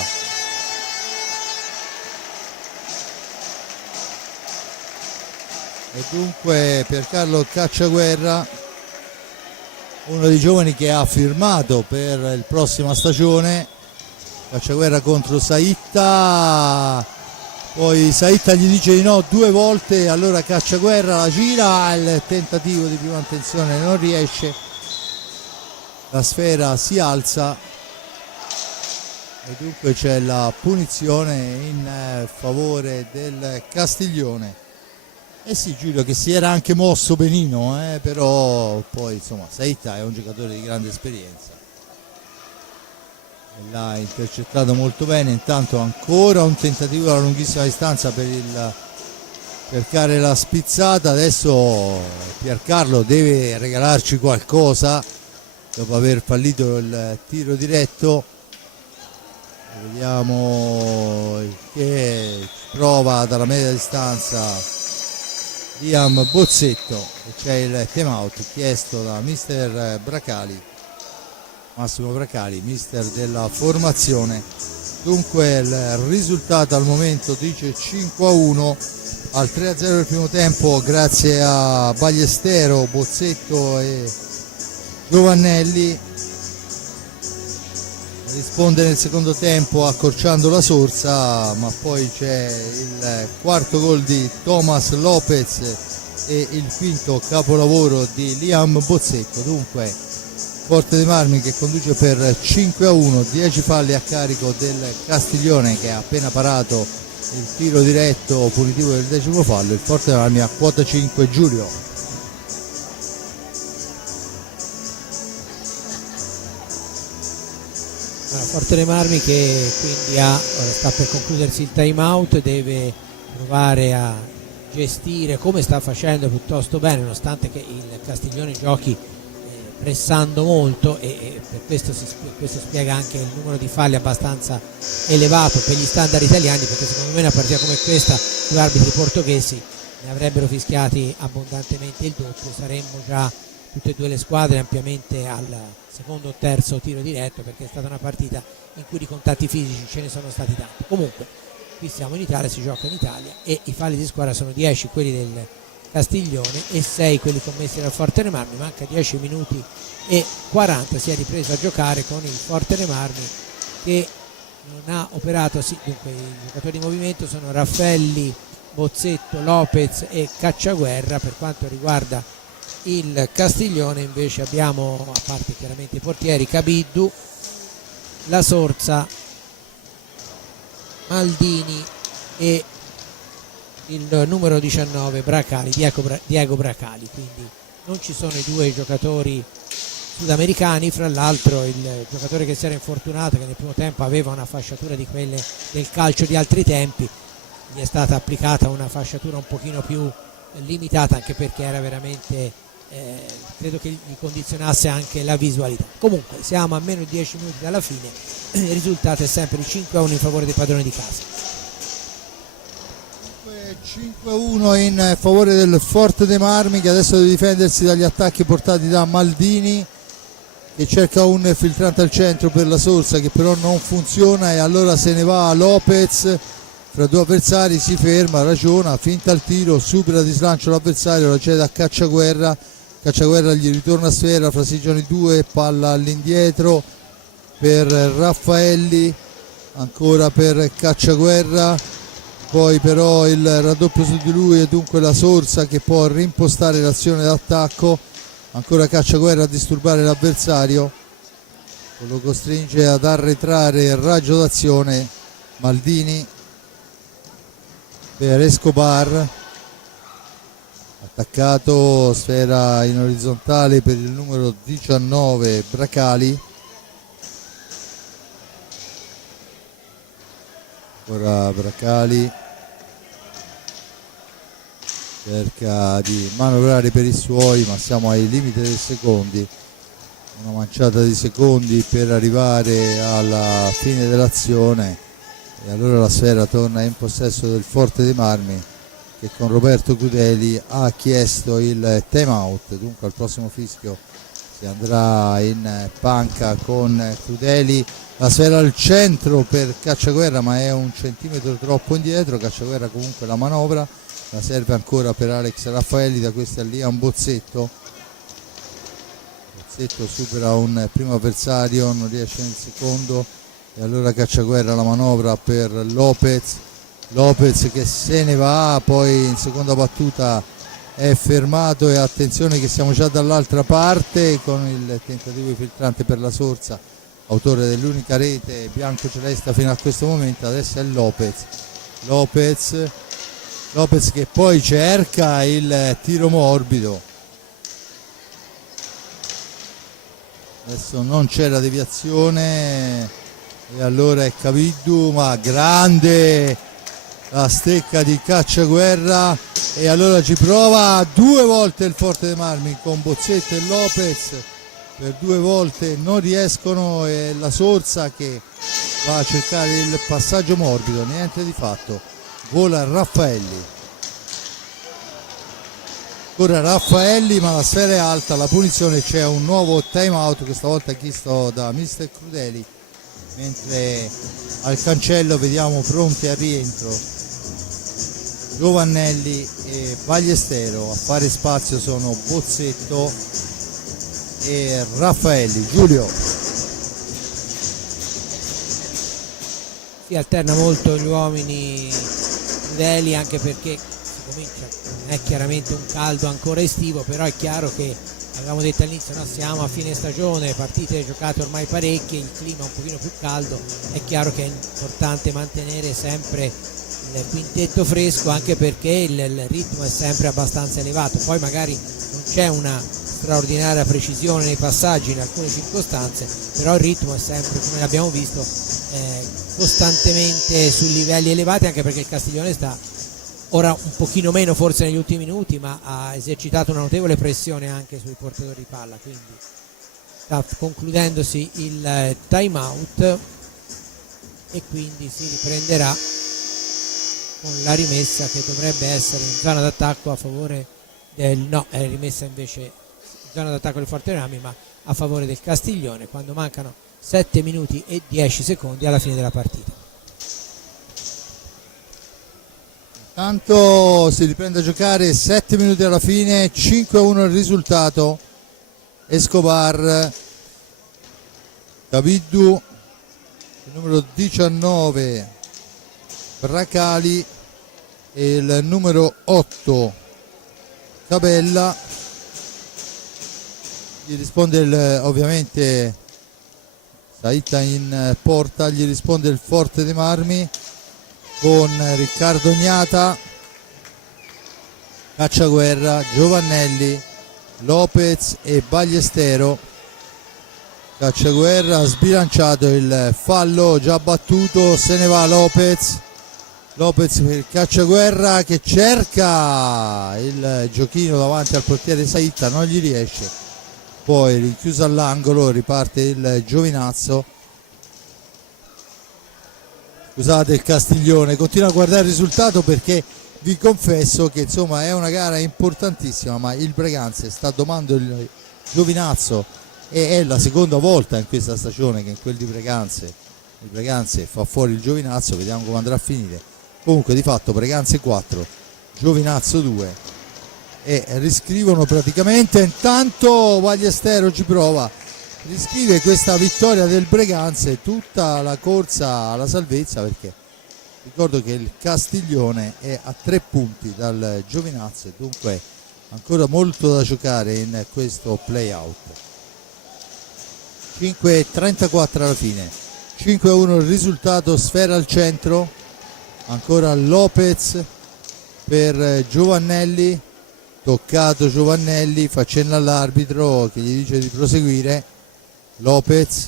E dunque per Carlo Cacciaguerra, uno dei giovani che ha firmato per la prossima stagione. Cacciaguerra contro Saitta, poi Saitta gli dice di no 2 volte, allora Cacciaguerra la gira, il tentativo di prima intenzione non riesce, la sfera si alza e dunque c'è la punizione in favore del Castiglione. Eh sì, Giulio, che si era anche mosso benino, però poi insomma Saitta è un giocatore di grande esperienza, l'ha intercettato molto bene. Intanto ancora un tentativo alla lunghissima distanza per il cercare la spizzata. Adesso Piercarlo deve regalarci qualcosa dopo aver fallito il tiro diretto. Vediamo che prova dalla media distanza Liam Bozzetto, e c'è il time out chiesto da mister Bracali, Massimo Bracali, mister della formazione. Dunque il risultato al momento dice 5-1 al 3-0 del primo tempo, grazie a Ballestero, Bozzetto e Giovannelli. Risponde nel secondo tempo accorciando la sorsa, ma poi c'è il quarto gol di Thomas Lopez e il quinto capolavoro di Liam Bozzetto. Dunque Forte dei Marmi che conduce per 5-1, 10 falli a carico del Castiglione che ha appena parato il tiro diretto punitivo del 10° fallo. Il Forte dei Marmi a quota 5. Giulio. Forte dei Marmi che quindi sta per concludersi il time out, deve provare a gestire, come sta facendo piuttosto bene, nonostante che il Castiglione giochi pressando molto, e per questo spiega anche il numero di falli abbastanza elevato per gli standard italiani, perché secondo me una partita come questa due arbitri portoghesi ne avrebbero fischiati abbondantemente il doppio, saremmo già tutte e due le squadre ampiamente al secondo o terzo tiro diretto, perché è stata una partita in cui di contatti fisici ce ne sono stati tanti. Comunque qui siamo in Italia, si gioca in Italia e i falli di squadra sono 10 quelli del Castiglione e 6 quelli commessi dal Forte dei Marmi. Manca 10 minuti e 40, si è ripreso a giocare con il Forte dei Marmi che non ha operato. Dunque i giocatori di movimento sono Raffelli, Bozzetto, Lopez e Cacciaguerra. Per quanto riguarda il Castiglione invece abbiamo, a parte chiaramente i portieri, Cabiddu, La Sorza, Maldini e il numero 19 Bracali, Diego Bracali. Quindi non ci sono i due giocatori sudamericani. Fra l'altro il giocatore che si era infortunato, che nel primo tempo aveva una fasciatura di quelle del calcio di altri tempi, gli è stata applicata una fasciatura un pochino più limitata, anche perché era veramente credo che gli condizionasse anche la visualità. Comunque siamo a meno di 10 minuti dalla fine, il risultato è sempre di 5-1 in favore dei padroni di casa. 5-1 in favore del Forte dei Marmi, che adesso deve difendersi dagli attacchi portati da Maldini, che cerca un filtrante al centro per La Sorsa, che però non funziona, e allora se ne va Lopez fra due avversari, si ferma, ragiona, finta il tiro, supera di slancio l'avversario, la cede a Cacciaguerra. Cacciaguerra gli ritorna a sfera, fra Sigioni 2, palla all'indietro per Raffaelli, ancora per Cacciaguerra, poi però il raddoppio su di lui e dunque La Sorsa che può rimpostare l'azione d'attacco. Ancora Cacciaguerra a disturbare l'avversario, lo costringe ad arretrare il raggio d'azione. Maldini per Escobar, attaccato, sfera in orizzontale per il numero 19 Bracali. Ora Bracali cerca di manovrare per i suoi, ma siamo ai limiti dei secondi, una manciata di secondi per arrivare alla fine dell'azione, e allora la sfera torna in possesso del Forte dei Marmi, che con Roberto Crudeli ha chiesto il time out. Dunque al prossimo fischio si andrà in panca con Crudeli. La sfera al centro per Cacciaguerra, ma è un centimetro troppo indietro. Cacciaguerra comunque la manovra, la serve ancora per Alex Raffaelli, da questo è Liam Bozzetto. Bozzetto supera un primo avversario, non riesce nel secondo, e allora Cacciaguerra la manovra per Lopez. Lopez che se ne va, poi in seconda battuta è fermato, e attenzione che siamo già dall'altra parte con il tentativo di filtrante per La Sorsa, autore dell'unica rete bianco-celeste fino a questo momento. Adesso è Lopez che poi cerca il tiro morbido, adesso non c'è la deviazione, e allora è Cabiddu, ma grande la stecca di Cacciaguerra, e allora ci prova 2 volte il Forte dei Marmi con Bozzetto e Lopez, per 2 volte non riescono, e la Sorsa che va a cercare il passaggio morbido, niente di fatto, vola Raffaelli. Ancora Raffaelli, ma la sfera è alta, la punizione, c'è un nuovo time out, questa volta chiesto da Mister Crudeli, mentre al cancello vediamo pronti al rientro Giovannelli e Ballestero. A fare spazio sono Bozzetto e Raffaelli. Giulio. Si alterna molto gli uomini Crudeli, anche perché si comincia, non è chiaramente un caldo ancora estivo, però è chiaro che, avevamo detto all'inizio, no, siamo a fine stagione, partite giocate ormai parecchie, il clima un pochino più caldo, è chiaro che è importante mantenere sempre il quintetto fresco, anche perché il ritmo è sempre abbastanza elevato. Poi magari non c'è una straordinaria precisione nei passaggi in alcune circostanze, però il ritmo è sempre, come abbiamo visto, costantemente su livelli elevati, anche perché il Castiglione sta ora un pochino meno forse negli ultimi minuti, ma ha esercitato una notevole pressione anche sui portatori di palla, quindi sta concludendosi il time out e quindi si riprenderà con la rimessa che dovrebbe essere in zona d'attacco a favore del, no, è rimessa invece in zona d'attacco del Forte Rami, ma a favore del Castiglione, quando mancano 7 minuti e 10 secondi alla fine della partita. Intanto si riprende a giocare, 7 minuti alla fine, 5-1 il risultato. Escobar, Caviddu, il numero 19 Bracali e il numero 8 Cabella. Gli risponde ovviamente Saita in porta, gli risponde il Forte dei Marmi con Riccardo Gnata, Cacciaguerra, Giovannelli, Lopez e Ballestero. Cacciaguerra ha sbilanciato il fallo già battuto, se ne va Lopez per Cacciaguerra che cerca il giochino davanti al portiere Saita, non gli riesce, poi rinchiuso all'angolo, riparte il Giovinazzo. Scusate il Castiglione, continua a guardare il risultato perché vi confesso che insomma è una gara importantissima, ma il Breganze sta domando il Giovinazzo e è la seconda volta in questa stagione che in quel di Breganze il Breganze fa fuori il Giovinazzo, vediamo come andrà a finire. Comunque di fatto Breganze 4, Giovinazzo 2 e riscrivono praticamente. Intanto Ballestero ci prova, riscrive questa vittoria del Breganze tutta la corsa alla salvezza, perché ricordo che il Castiglione è a 3 punti dal Giovinazzo, dunque ancora molto da giocare in questo play-out. 5:34 alla fine, 5-1 il risultato, sfera al centro, ancora Lopez per Giovannelli, toccato Giovannelli, fa cenno all'arbitro che gli dice di proseguire. Lopez,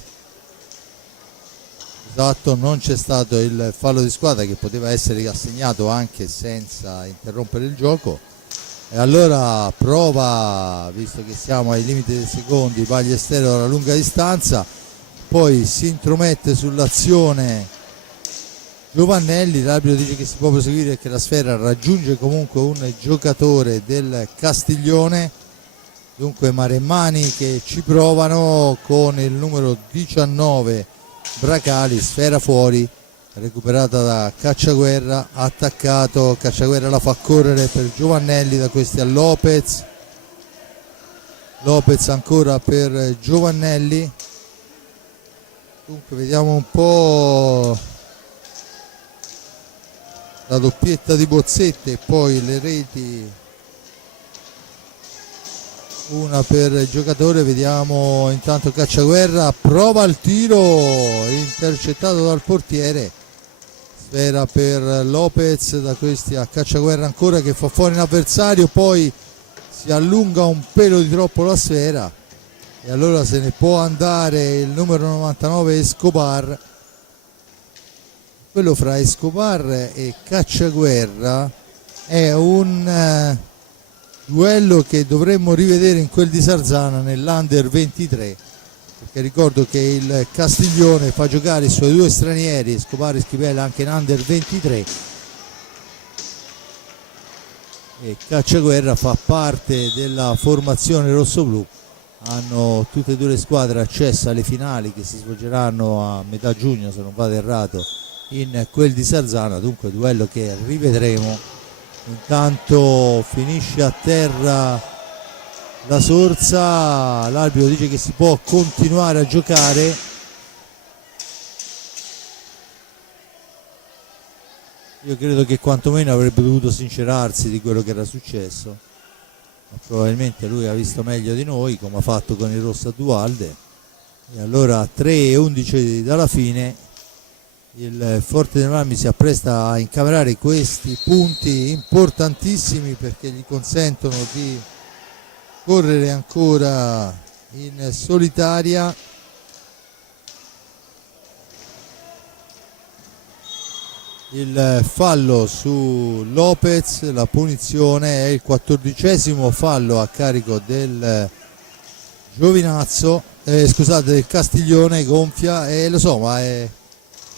esatto, non c'è stato il fallo di squadra che poteva essere assegnato anche senza interrompere il gioco, e allora prova, visto che siamo ai limiti dei secondi, Ballestero dalla lunga distanza, poi si intromette sull'azione Giovannelli, l'arbitro dice che si può proseguire e che la sfera raggiunge comunque un giocatore del Castiglione, dunque Maremmani che ci provano con il numero 19 Bracali, sfera fuori, recuperata da Cacciaguerra, attaccato, Cacciaguerra la fa correre per Giovannelli, da questi a Lopez, Lopez ancora per Giovannelli, dunque vediamo un po' la doppietta di Bozzetto e poi le reti, una per il giocatore. Vediamo intanto Cacciaguerra prova il tiro intercettato dal portiere, sfera per Lopez, da questi a Cacciaguerra ancora che fa fuori un avversario, poi si allunga un pelo di troppo la sfera e allora se ne può andare il numero 99 Escobar. Quello fra Escobar e Cacciaguerra è un duello che dovremmo rivedere in quel di Sarzana nell'Under 23, perché ricordo che il Castiglione fa giocare i suoi due stranieri, Scopare e Schipella, anche in Under 23, e Cacciaguerra fa parte della formazione rossoblù. Hanno tutte e due le squadre accesso alle finali che si svolgeranno a metà giugno, se non vado errato, in quel di Sarzana, dunque duello che rivedremo. Intanto finisce a terra la sorsa, l'arbitro dice che si può continuare a giocare. Io credo che quantomeno avrebbe dovuto sincerarsi di quello che era successo, ma probabilmente lui ha visto meglio di noi, come ha fatto con il rosso a Dualde. E allora a 3:11 dalla fine il Forte dei Marmi si appresta a incamerare questi punti importantissimi, perché gli consentono di correre ancora in solitaria. Il fallo su Lopez, la punizione, è il 14° fallo a carico del Giovinazzo, scusate, del Castiglione, gonfia, e lo so, ma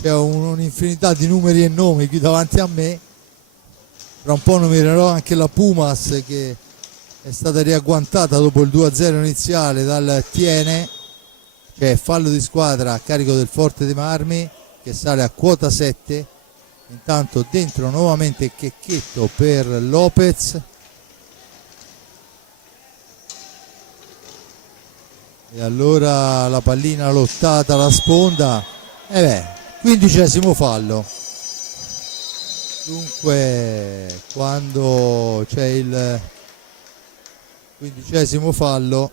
c'è un'infinità di numeri e nomi qui davanti a me. Tra un po' numererò anche la Pumas, che è stata riagguantata dopo il 2-0 iniziale dal Tiene. C'è fallo di squadra a carico del Forte dei Marmi, che sale a quota 7. Intanto dentro nuovamente Checchetto per Lopez, e allora la pallina lottata alla sponda, 15° fallo. Dunque quando c'è il 15° fallo,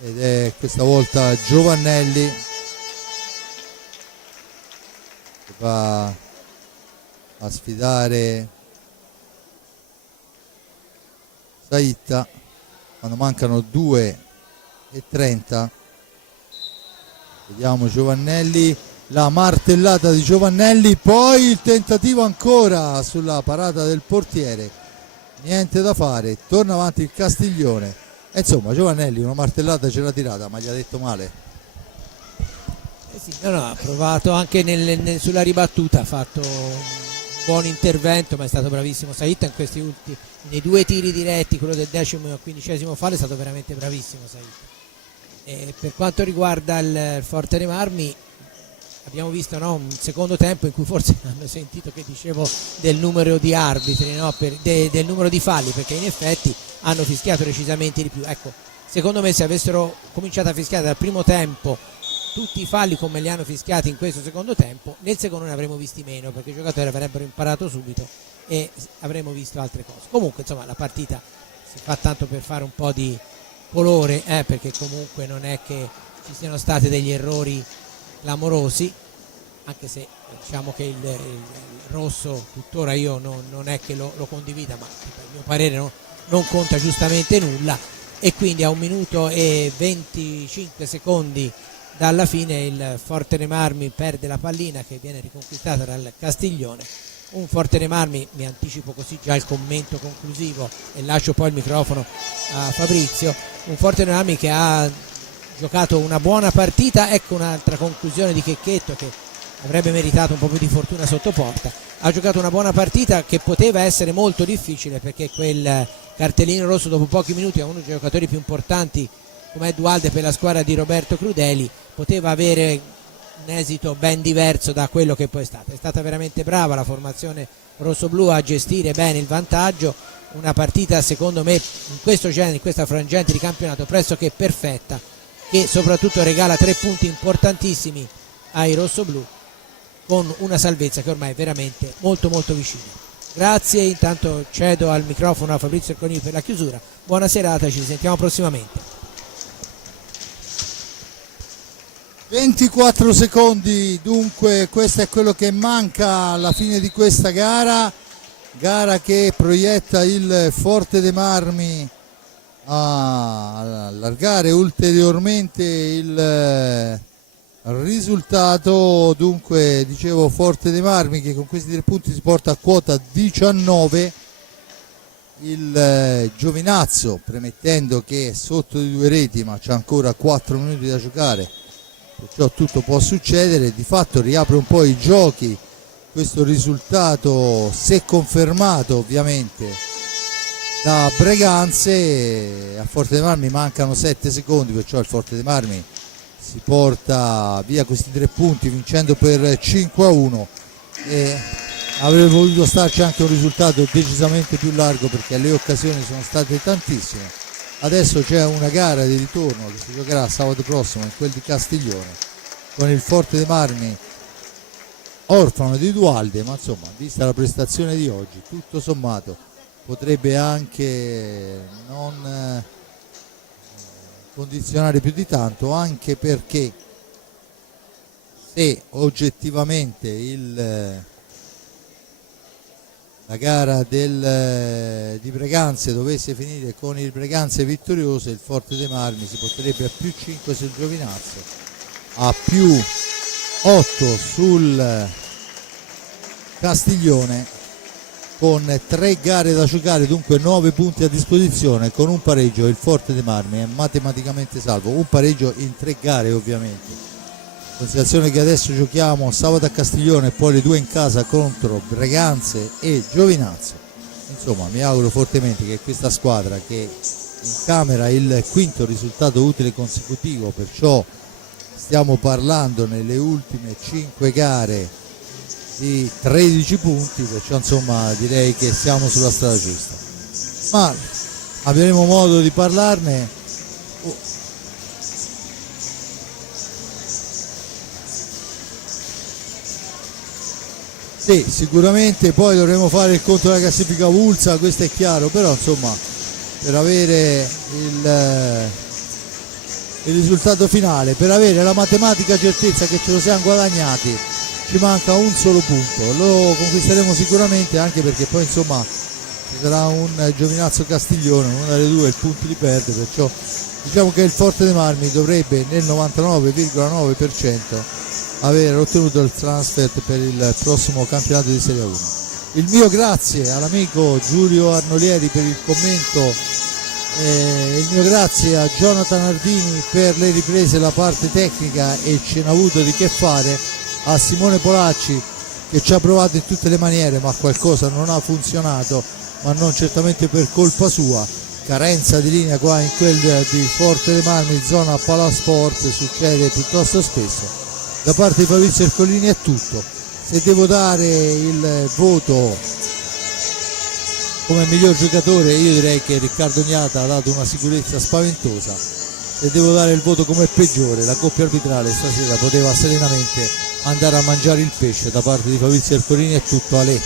ed è questa volta Giovannelli che va a sfidare Saitta quando mancano 2:30. Vediamo Giovannelli, la martellata di Giovannelli, poi il tentativo ancora sulla parata del portiere, niente da fare, torna avanti il Castiglione. E insomma Giovannelli una martellata ce l'ha tirata, ma gli ha detto male. Sì, no, ha provato anche sulla ribattuta, ha fatto un buon intervento, ma è stato bravissimo Saitta in questi ultimi, nei due tiri diretti, quello del 10° e il 15° fallo, è stato veramente bravissimo Saitta. E per quanto riguarda il Forte dei Marmi, abbiamo visto, no, un secondo tempo in cui forse hanno sentito che dicevo del numero di arbitri, no, del numero di falli, perché in effetti hanno fischiato decisamente di più. Ecco, secondo me se avessero cominciato a fischiare dal primo tempo tutti i falli come li hanno fischiati in questo secondo tempo, nel secondo ne avremmo visti meno, perché i giocatori avrebbero imparato subito e avremmo visto altre cose. Comunque insomma la partita si fa tanto per fare un po' di colore, perché comunque non è che ci siano stati degli errori clamorosi, anche se diciamo che il rosso tuttora io non è che lo condivida, ma a mio parere non conta giustamente nulla, e quindi a 1 minuto e 25 secondi dalla fine il Forte dei Marmi perde la pallina, che viene riconquistata dal Castiglione. Un Forte dei Marmi, mi anticipo così già il commento conclusivo e lascio poi il microfono a Fabrizio, un Forte dei Marmi che ha giocato una buona partita. Ecco un'altra conclusione di Checchetto, che avrebbe meritato un po' più di fortuna sotto porta. Ha giocato una buona partita che poteva essere molto difficile, perché quel cartellino rosso dopo pochi minuti a uno dei giocatori più importanti come Dualde per la squadra di Roberto Crudeli poteva avere un esito ben diverso da quello che poi è stato. È stata veramente brava la formazione rossoblù a gestire bene il vantaggio, una partita secondo me in questo genere, in questa frangente di campionato pressoché perfetta, che soprattutto regala 3 punti importantissimi ai rossoblù, con una salvezza che ormai è veramente molto molto vicina. Grazie, intanto cedo al microfono a Fabrizio Ercolini per la chiusura. Buona serata, ci sentiamo prossimamente. 24 secondi, dunque questo è quello che manca alla fine di questa gara che proietta il Forte dei Marmi a allargare ulteriormente il Risultato dunque, dicevo, Forte dei Marmi che con questi 3 punti si porta a quota 19. Il Giovinazzo, premettendo che è sotto di 2 reti ma c'è ancora 4 minuti da giocare, perciò tutto può succedere, di fatto riapre un po' i giochi questo risultato, se confermato ovviamente da Breganze. A Forte dei Marmi mancano 7 secondi, perciò il Forte dei Marmi si porta via questi 3 punti vincendo per 5-1 e avrebbe voluto starci anche un risultato decisamente più largo perché le occasioni sono state tantissime. Adesso c'è una gara di ritorno che si giocherà sabato prossimo in quel di Castiglione con il Forte dei Marmi orfano di Dualde, ma insomma, vista la prestazione di oggi, tutto sommato potrebbe anche non condizionare più di tanto, anche perché se oggettivamente la gara di Breganze dovesse finire con il Breganze vittorioso, il Forte dei Marmi si porterebbe a più 5 sul Giovinazzo, a più 8 sul Castiglione, con 3 gare da giocare, dunque 9 punti a disposizione. Con un pareggio il Forte dei Marmi è matematicamente salvo, un pareggio in 3 gare ovviamente, considerazione che adesso giochiamo sabato a Castiglione e poi le 2 in casa contro Breganze e Giovinazzo. Insomma, mi auguro fortemente che questa squadra, che incamera il 5° risultato utile consecutivo, perciò stiamo parlando nelle ultime 5 gare di 13 punti, perciò insomma direi che siamo sulla strada giusta, ma avremo modo di parlarne. Sì, sicuramente poi dovremo fare il conto della classifica avulsa, questo è chiaro, però insomma per avere il risultato finale, per avere la matematica certezza che ce lo siamo guadagnati, ci manca un solo punto, lo conquisteremo sicuramente, anche perché poi insomma ci sarà un Giovinazzo Castiglione, una delle due il punto li perde, perciò diciamo che il Forte dei Marmi dovrebbe nel 99,9% aver ottenuto il transfert per il prossimo campionato di Serie 1. Il mio grazie all'amico Giulio Arnolieri per il commento, il mio grazie a Jonathan Ardini per le riprese, la parte tecnica, e ce n'ha avuto di che fare, a Simone Polacci che ci ha provato in tutte le maniere ma qualcosa non ha funzionato, ma non certamente per colpa sua, carenza di linea qua in quel di Forte dei Marmi, zona Palasport, succede piuttosto spesso. Da parte di Fabrizio Ercolini è tutto. Se devo dare il voto come miglior giocatore, io direi che Riccardo Gnata ha dato una sicurezza spaventosa. Se devo dare il voto come peggiore, la coppia arbitrale stasera poteva serenamente andare a mangiare il pesce. Da parte di Fabrizio Ercolini è tutto, Ale.